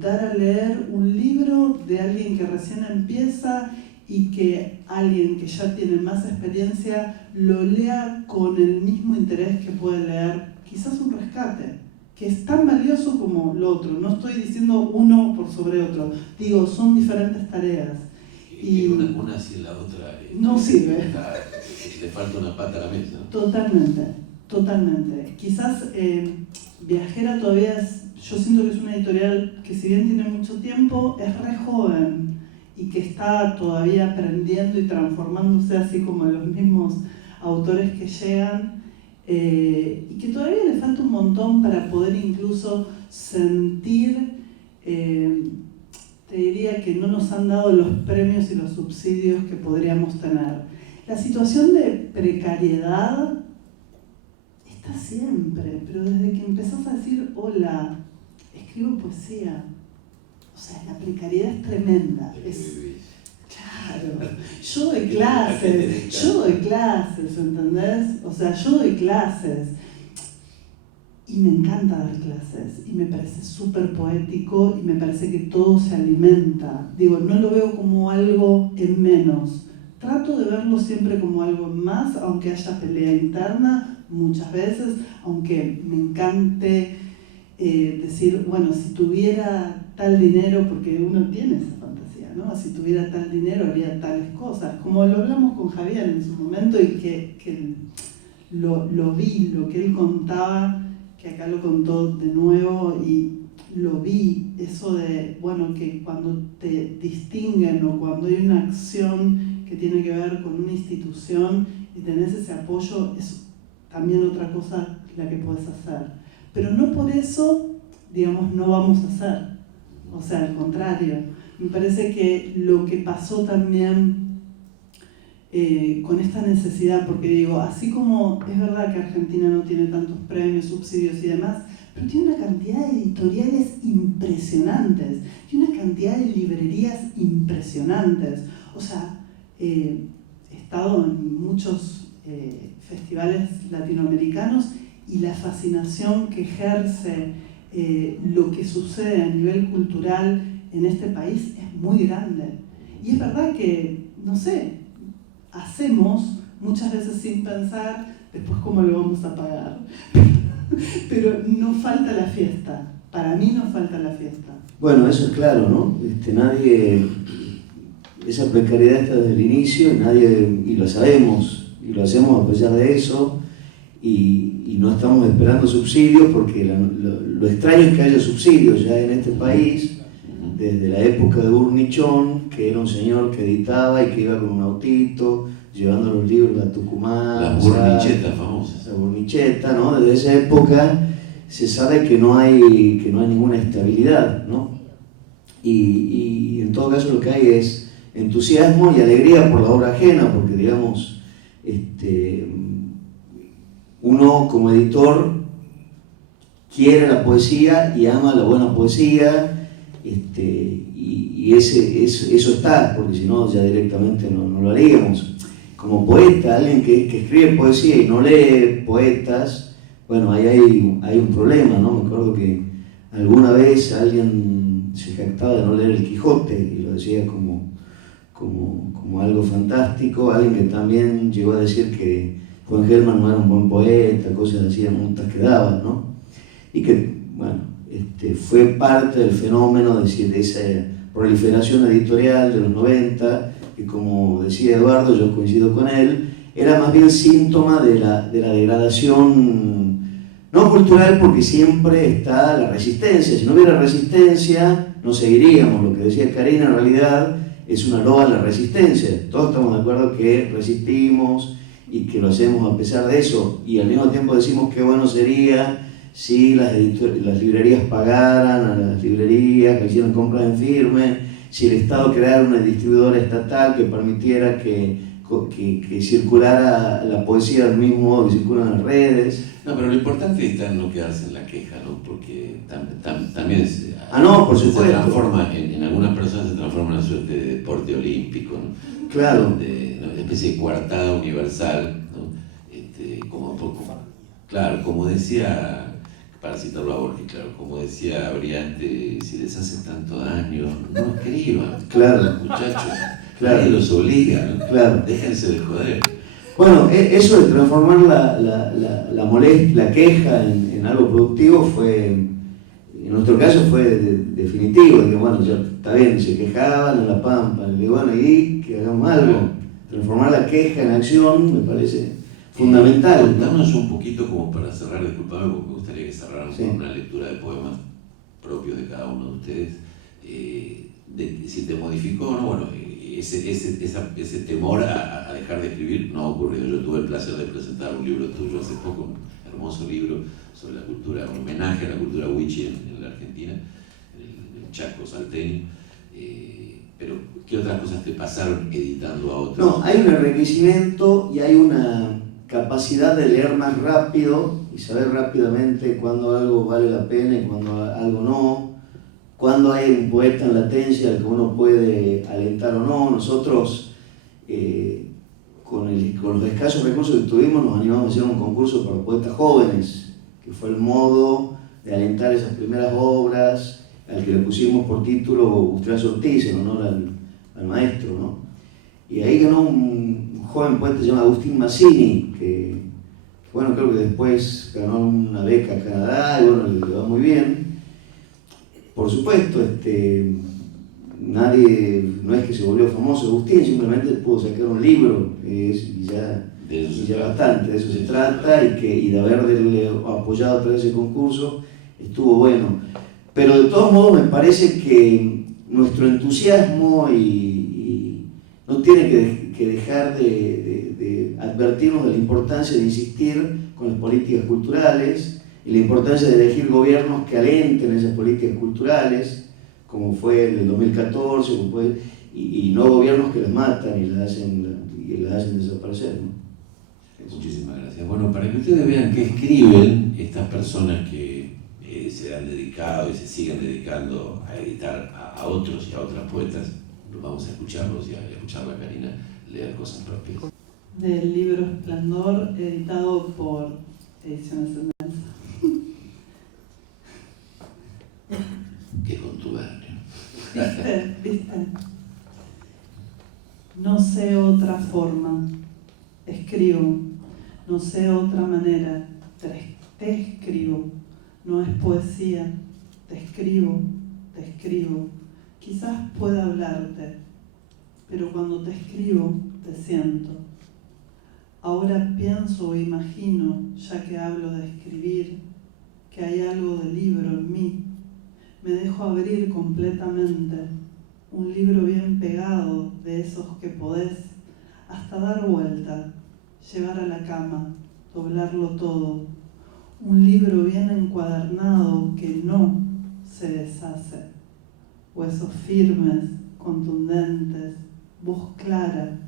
dar a leer un libro de alguien que recién empieza y que alguien que ya tiene más experiencia lo lea con el mismo interés que puede leer quizás un rescate, que es tan valioso como lo otro. No estoy diciendo uno por sobre otro, digo, son diferentes tareas. Y una sin la otra no sirve. Le falta una pata a la mesa, ¿no? Totalmente. Quizás Viajera todavía yo siento que es una editorial que, si bien tiene mucho tiempo, es re joven y que está todavía aprendiendo y transformándose así como los mismos autores que llegan, y que todavía le falta un montón para poder incluso sentir, te diría que no nos han dado los premios y los subsidios que podríamos tener. La situación de precariedad está siempre, pero desde que empezás a decir, hola, escribo poesía, o sea, la precariedad es tremenda. Claro, yo doy clases, ¿entendés? O sea, yo doy clases y me encanta dar clases y me parece súper poético y me parece que todo se alimenta. Digo, no lo veo como algo en menos. Trato de verlo siempre como algo en más, aunque haya pelea interna muchas veces, aunque me encante decir, bueno, si tuviera tal dinero, porque uno tiene esa fantasía, ¿no? Si tuviera tal dinero haría tales cosas, como lo hablamos con Javier en su momento y que lo vi, lo que él contaba, que acá lo contó de nuevo y lo vi, eso de, bueno, que cuando te distinguen o cuando hay una acción que tiene que ver con una institución y tenés ese apoyo, es también otra cosa la que podés hacer. Pero no por eso, digamos, no vamos a hacer. O sea, al contrario. Me parece que lo que pasó también con esta necesidad, porque digo, así como es verdad que Argentina no tiene tantos premios, subsidios y demás, pero tiene una cantidad de editoriales impresionantes, tiene una cantidad de librerías impresionantes. O sea, he estado en muchos festivales latinoamericanos y la fascinación que ejerce lo que sucede a nivel cultural en este país es muy grande. Y es verdad que, no sé, hacemos muchas veces sin pensar después cómo lo vamos a pagar. Pero no falta la fiesta. Para mí no falta la fiesta. Bueno, eso es claro, ¿no? Nadie, esa precariedad está desde el inicio, y lo sabemos, y lo hacemos a pesar de eso, y no estamos esperando subsidios, porque lo extraño es que haya subsidios ya en este país, desde la época de Burnichón, que era un señor que editaba y que iba con un autito, llevando los libros a Tucumán. Las burnichetas famosas. La burnicheta, ¿no? Desde esa época se sabe que no hay ninguna estabilidad, ¿no? Y en todo caso lo que hay es entusiasmo y alegría por la obra ajena, porque digamos, uno como editor quiere la poesía y ama la buena poesía, y eso está, porque si no ya directamente no lo haríamos. Como poeta, alguien que escribe poesía y no lee poetas, bueno, ahí hay un problema, ¿no? Me acuerdo que alguna vez alguien se jactaba de no leer el Quijote y lo decía como algo fantástico, alguien que también llegó a decir que Juan Gelman no era un buen poeta, cosas así, muchas que daban, ¿no? Y que, bueno, fue parte del fenómeno de esa proliferación editorial de los 90, que como decía Eduardo, yo coincido con él, era más bien síntoma de la degradación, no cultural, porque siempre está la resistencia. Si no hubiera resistencia, no seguiríamos. Lo que decía Karina en realidad es una loa a la resistencia. Todos estamos de acuerdo que resistimos y que lo hacemos a pesar de eso, y al mismo tiempo decimos que bueno sería si las librerías pagaran a las librerías, que hicieran compras en firme, si el Estado creara una distribuidora estatal que permitiera que circulara la poesía del mismo modo que circulan las redes. No, pero lo importante está en no quedarse en la queja, ¿no? Porque también por supuesto. Se transforma, en algunas personas se transforma en una suerte de deporte olímpico, ¿no? Claro. Una especie de coartada universal, ¿no? Como decía, para citarlo a Borges, claro, como decía Briante, si les hace tanto daño, no escriban, claro, muchachos, claro, nadie los obliga, ¿no? Claro. Déjense de joder. Bueno, eso de transformar la molestia, la queja en algo productivo fue, en nuestro caso fue definitivo, que bueno, ya está bien, se quejaban en La Pampa, le digo, bueno, y que hagamos algo, transformar la queja en acción me parece fundamental. Contanos un poquito como para cerrar, disculpame, porque me gustaría que cerráramos sí, con una lectura de poemas propios de cada uno de ustedes. de si te modificó o no. Bueno, ese temor a dejar de escribir no ha ocurrido. Yo tuve el placer de presentar un libro tuyo hace poco, un hermoso libro sobre la cultura, un homenaje a la cultura wichi en la Argentina, el Chaco salteño. Pero, ¿qué otras cosas te pasaron editando a otros? No, hay un enriquecimiento y hay una capacidad de leer más rápido y saber rápidamente cuándo algo vale la pena y cuándo algo no, cuándo hay un poeta en latencia al que uno puede alentar o no. Nosotros, con los escasos recursos que tuvimos, nos animamos a hacer un concurso para poetas jóvenes, que fue el modo de alentar esas primeras obras, al que le pusimos por título Gustavo Ortiz, en honor al maestro, ¿no? Y ahí ganó un joven poeta llamado Agustín Mazzini, que bueno, creo que después ganó una beca a Canadá y bueno, le va muy bien. Por supuesto, nadie, no es que se volvió famoso Agustín, simplemente pudo sacar un libro, y ya bastante, de eso se trata, y de haberle apoyado a través de ese concurso, estuvo bueno. Pero de todos modos me parece que nuestro entusiasmo no tiene que dejar de advertirnos de la importancia de insistir con las políticas culturales y la importancia de elegir gobiernos que alenten esas políticas culturales, como fue el del 2014, y no gobiernos que las matan y las hacen desaparecer, ¿no? Muchísimas gracias. Bueno, para que ustedes vean qué escriben estas personas que se han dedicado y se siguen dedicando a editar a otros y a otras poetas, vamos a escucharlos y a escucharla a Karina leer cosas propias. Del libro Esplendor, editado por Ediciones Sendencia. Qué contubernio. ¿Viste? No sé otra forma. Escribo. No sé otra manera. Te escribo. No es poesía. Te escribo. Quizás pueda hablarte, pero cuando te escribo, te siento. Ahora pienso o imagino, ya que hablo de escribir, que hay algo de libro en mí. Me dejo abrir completamente, un libro bien pegado, de esos que podés, hasta dar vuelta, llevar a la cama, doblarlo todo. Un libro bien encuadernado que no se deshace. Huesos firmes, contundentes, voz clara,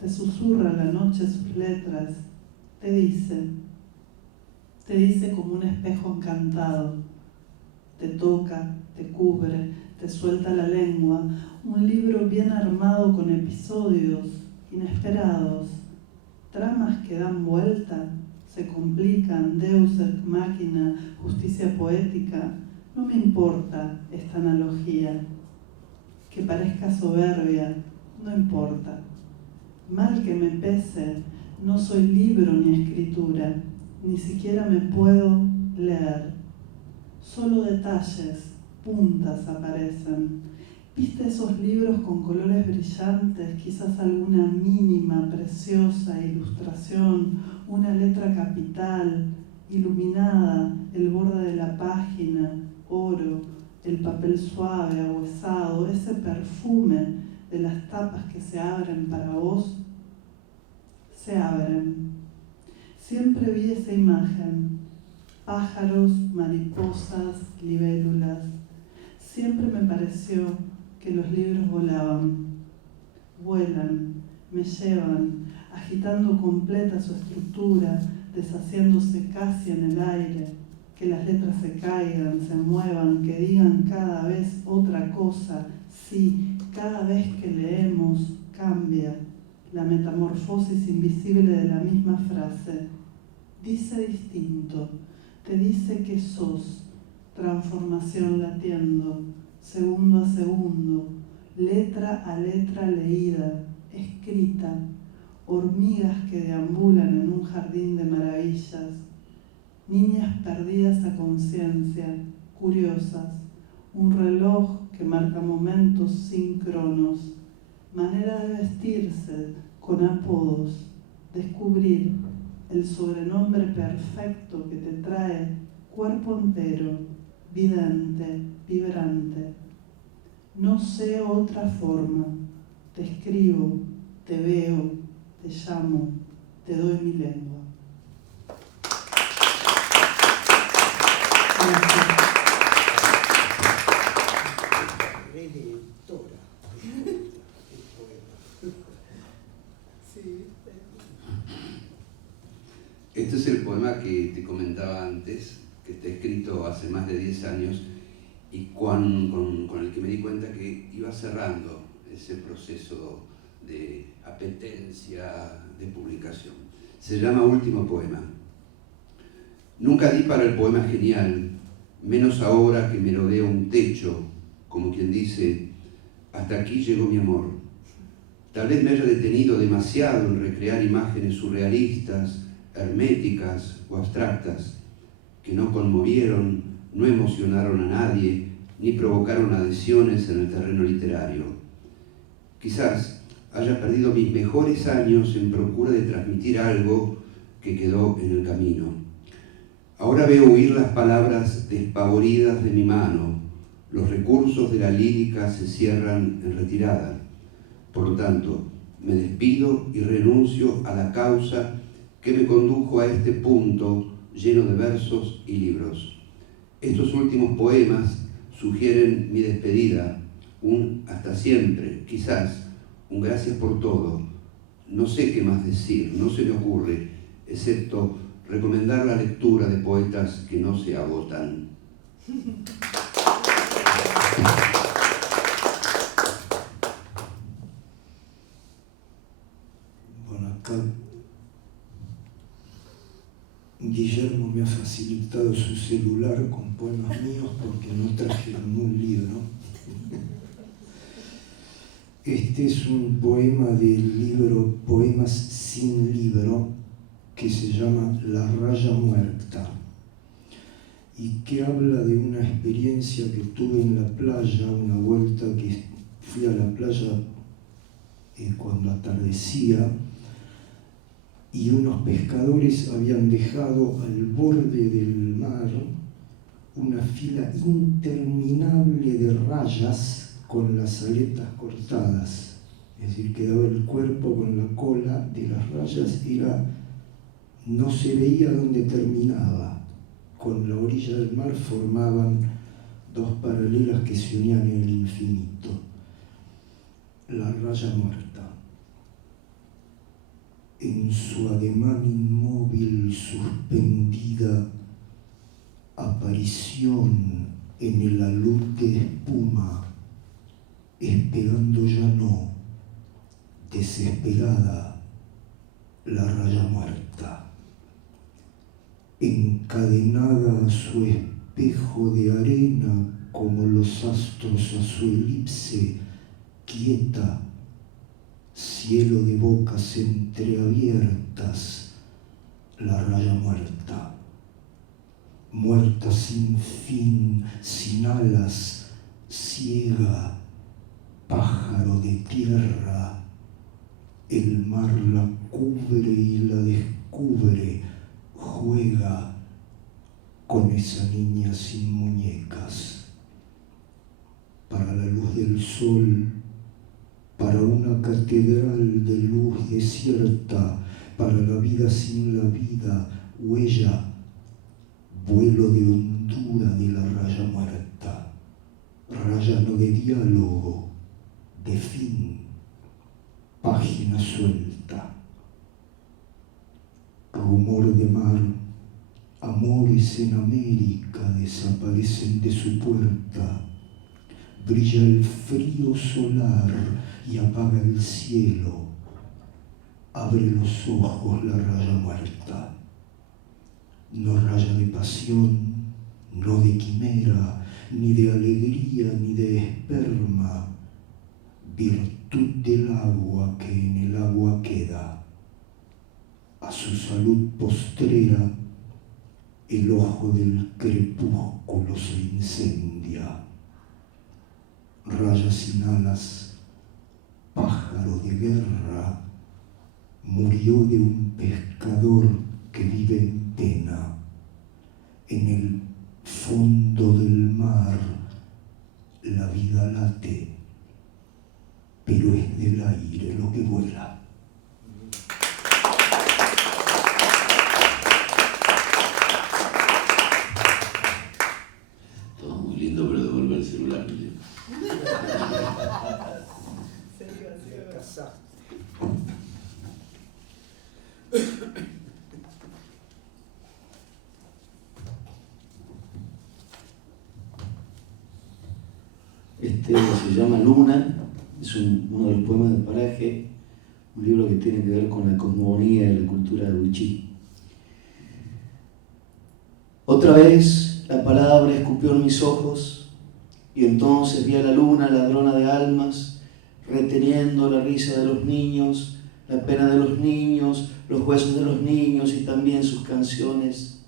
te susurra la noche sus letras, te dice como un espejo encantado, te toca, te cubre, te suelta la lengua, un libro bien armado con episodios inesperados, tramas que dan vuelta, se complican, deus ex machina, justicia poética. No me importa esta analogía, que parezca soberbia, no importa. Mal que me pese, no soy libro ni escritura, ni siquiera me puedo leer. Solo detalles, puntas aparecen. ¿Viste esos libros con colores brillantes, quizás alguna mínima, preciosa ilustración, una letra capital, iluminada, el borde de la página, oro, el papel suave, ahuesado, ese perfume de las tapas que se abren para vos? Se abren. Siempre vi esa imagen, pájaros, mariposas, libélulas. Siempre me pareció que los libros volaban, vuelan, me llevan, agitando completa su estructura, deshaciéndose casi en el aire, que las letras se caigan, se muevan, que digan cada vez otra cosa. Sí, cada vez que leemos cambia la metamorfosis invisible de la misma frase. Dice distinto, te dice que sos, transformación latiendo, segundo a segundo, letra a letra leída, escrita, hormigas que deambulan en un jardín de maravillas, niñas perdidas a conciencia, curiosas, un reloj que marca momentos sin cronos, manera de vestirse con apodos, descubrir el sobrenombre perfecto que te trae cuerpo entero, vidente, vibrante. No sé otra forma. Te escribo, te veo, te llamo, te doy mi lengua. Gracias. Relectora. Este es el poema que te comentaba antes, que está escrito hace más de 10 años y con el que me di cuenta que iba cerrando ese proceso de apetencia de publicación. Se llama Último Poema. Nunca di para el poema genial, menos ahora que merodeo un techo, como quien dice, hasta aquí llegó mi amor. Tal vez me haya detenido demasiado en recrear imágenes surrealistas, herméticas o abstractas, que no conmovieron, no emocionaron a nadie, ni provocaron adhesiones en el terreno literario. Quizás haya perdido mis mejores años en procura de transmitir algo que quedó en el camino. Ahora veo huir las palabras despavoridas de mi mano, los recursos de la lírica se cierran en retirada. Por lo tanto, me despido y renuncio a la causa que me condujo a este punto lleno de versos y libros. Estos últimos poemas sugieren mi despedida, un hasta siempre, quizás, un gracias por todo. No sé qué más decir, no se me ocurre, excepto recomendar la lectura de poetas que no se agotan. Bueno, acá Guillermo me ha facilitado su celular con poemas míos porque no trajeron un libro. Este es un poema del libro Poemas sin libro que se llama La raya muerta y que habla de una experiencia que tuve en la playa, una vuelta que fui a la playa cuando atardecía y unos pescadores habían dejado al borde del mar una fila interminable de rayas con las aletas cortadas, es decir, quedaba el cuerpo con la cola de las rayas, no se veía dónde terminaba. Con la orilla del mar formaban dos paralelas que se unían en el infinito. La raya muerta. En su ademán inmóvil suspendida, aparición en el alud de espuma, esperando ya no, desesperada, la raya muerta. Encadenada a su espejo de arena como los astros a su elipse, quieta, cielo de bocas entreabiertas, la raya muerta. Muerta sin fin, sin alas, ciega, pájaro de tierra, el mar la cubre y la descubre, juega con esa niña sin muñecas. Para la luz del sol, para una catedral de luz desierta, para la vida sin la vida, huella, vuelo de hondura de la raya muerta, raya no de diálogo, de fin, página suelta. Rumor de mar, amores en América desaparecen de su puerta, brilla el frío solar y apaga el cielo, abre los ojos la raya muerta. No raya de pasión, no de quimera, ni de alegría, ni de esperma, virtud del agua que en el agua queda. A su salud postrera, el ojo del crepúsculo se incendia. Raya sin alas, pájaro de guerra, murió de un pescador que vive en pena. En el fondo del mar, la vida vida late, pero es del aire lo que vuela. Todo muy lindo, pero devuelve el celular. Este se llama Luna, es uno de los poemas del paraje, un libro que tiene que ver con la cosmogonía y la cultura de Wichí. Otra vez la palabra escupió en mis ojos y entonces vi a la luna, ladrona de almas, reteniendo la risa de los niños, la pena de los niños, los huesos de los niños y también sus canciones.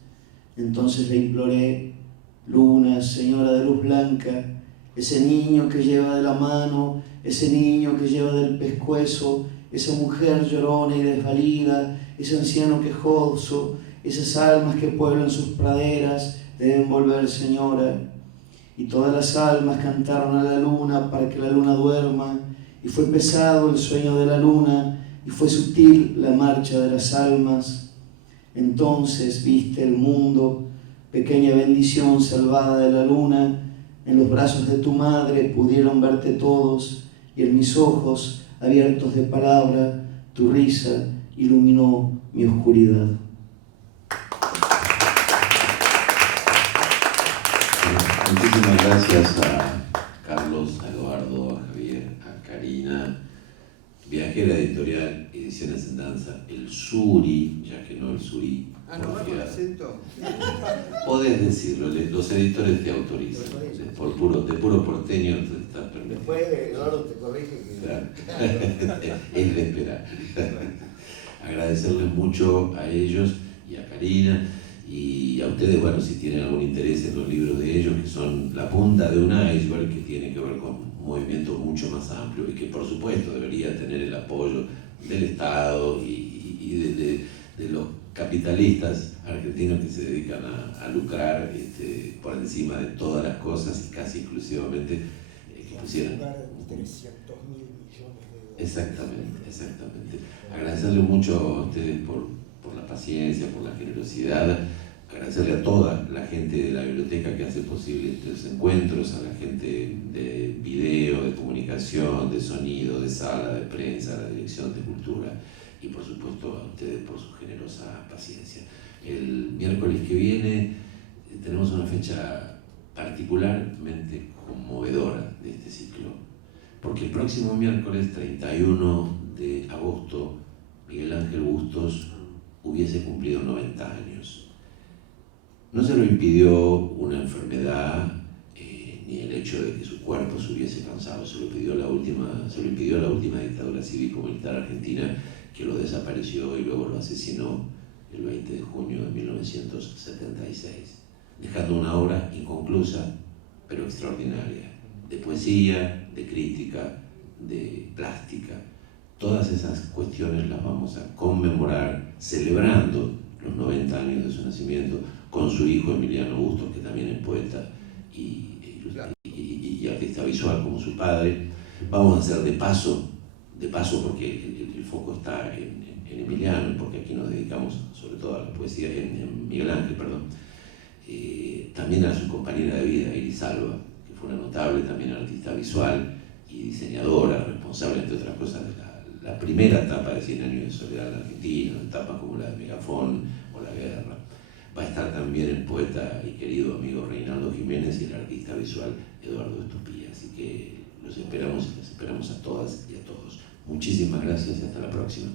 Entonces le imploré: luna, señora de luz blanca, ese niño que lleva de la mano, ese niño que lleva del pescuezo, esa mujer llorona y desvalida, ese anciano quejoso, esas almas que pueblan sus praderas, deben volver, señora. Y todas las almas cantaron a la luna para que la luna duerma, y fue pesado el sueño de la luna, y fue sutil la marcha de las almas. Entonces viste el mundo, pequeña bendición salvada de la luna. En los brazos de tu madre pudieron verte todos, y en mis ojos, abiertos de palabra, tu risa iluminó mi oscuridad. Muchísimas gracias a Carlos, a Eduardo, a Javier, a Karina, Viajera Editorial, Ediciones en Danza, el Suri, ya que no el Suri. ¿No va con acento? Podés decirlo, los editores te autorizan. De puro porteño te estás permitiendo. Después Eduardo te corrige que... Claro. Es de esperar. Agradecerles mucho a ellos y a Karina y a ustedes, bueno, si tienen algún interés en los libros de ellos, que son la punta de un iceberg que tiene que ver con un movimiento mucho más amplio y que por supuesto debería tener el apoyo del Estado y de los capitalistas argentinos que se dedican a lucrar por encima de todas las cosas y casi exclusivamente que pusieran. 300.000 millones de dólares. Exactamente. Agradecerle mucho a ustedes por la paciencia, por la generosidad, agradecerle a toda la gente de la biblioteca que hace posible estos encuentros, a la gente de video, de comunicación, de sonido, de sala, de prensa, a la Dirección de Cultura y por supuesto a ustedes por su generosa paciencia. El miércoles que viene tenemos una fecha particularmente conmovedora de este ciclo, porque el próximo miércoles 31 de agosto Miguel Ángel Bustos hubiese cumplido 90 años. No se lo impidió una enfermedad ni el hecho de que su cuerpo se hubiese cansado, se lo impidió la última dictadura cívico-militar argentina, que lo desapareció y luego lo asesinó el 20 de junio de 1976, dejando una obra inconclusa pero extraordinaria, de poesía, de crítica, de plástica. Todas esas cuestiones las vamos a conmemorar celebrando los 90 años de su nacimiento con su hijo Emiliano Bustos, que también es poeta y artista visual como su padre. Vamos a hacer de paso porque el foco está en Emiliano, porque aquí nos dedicamos sobre todo a la poesía, en Miguel Ángel, perdón. También a su compañera de vida, Iris Alba, que fue una notable también artista visual y diseñadora, responsable, entre otras cosas, de la primera etapa de 100 años de soledad en Argentina, etapas como la de Megafón o La Guerra. Va a estar también el poeta y querido amigo Reinaldo Jiménez y el artista visual Eduardo Estupía. Así que los esperamos a todas y a todos. Muchísimas gracias y hasta la próxima.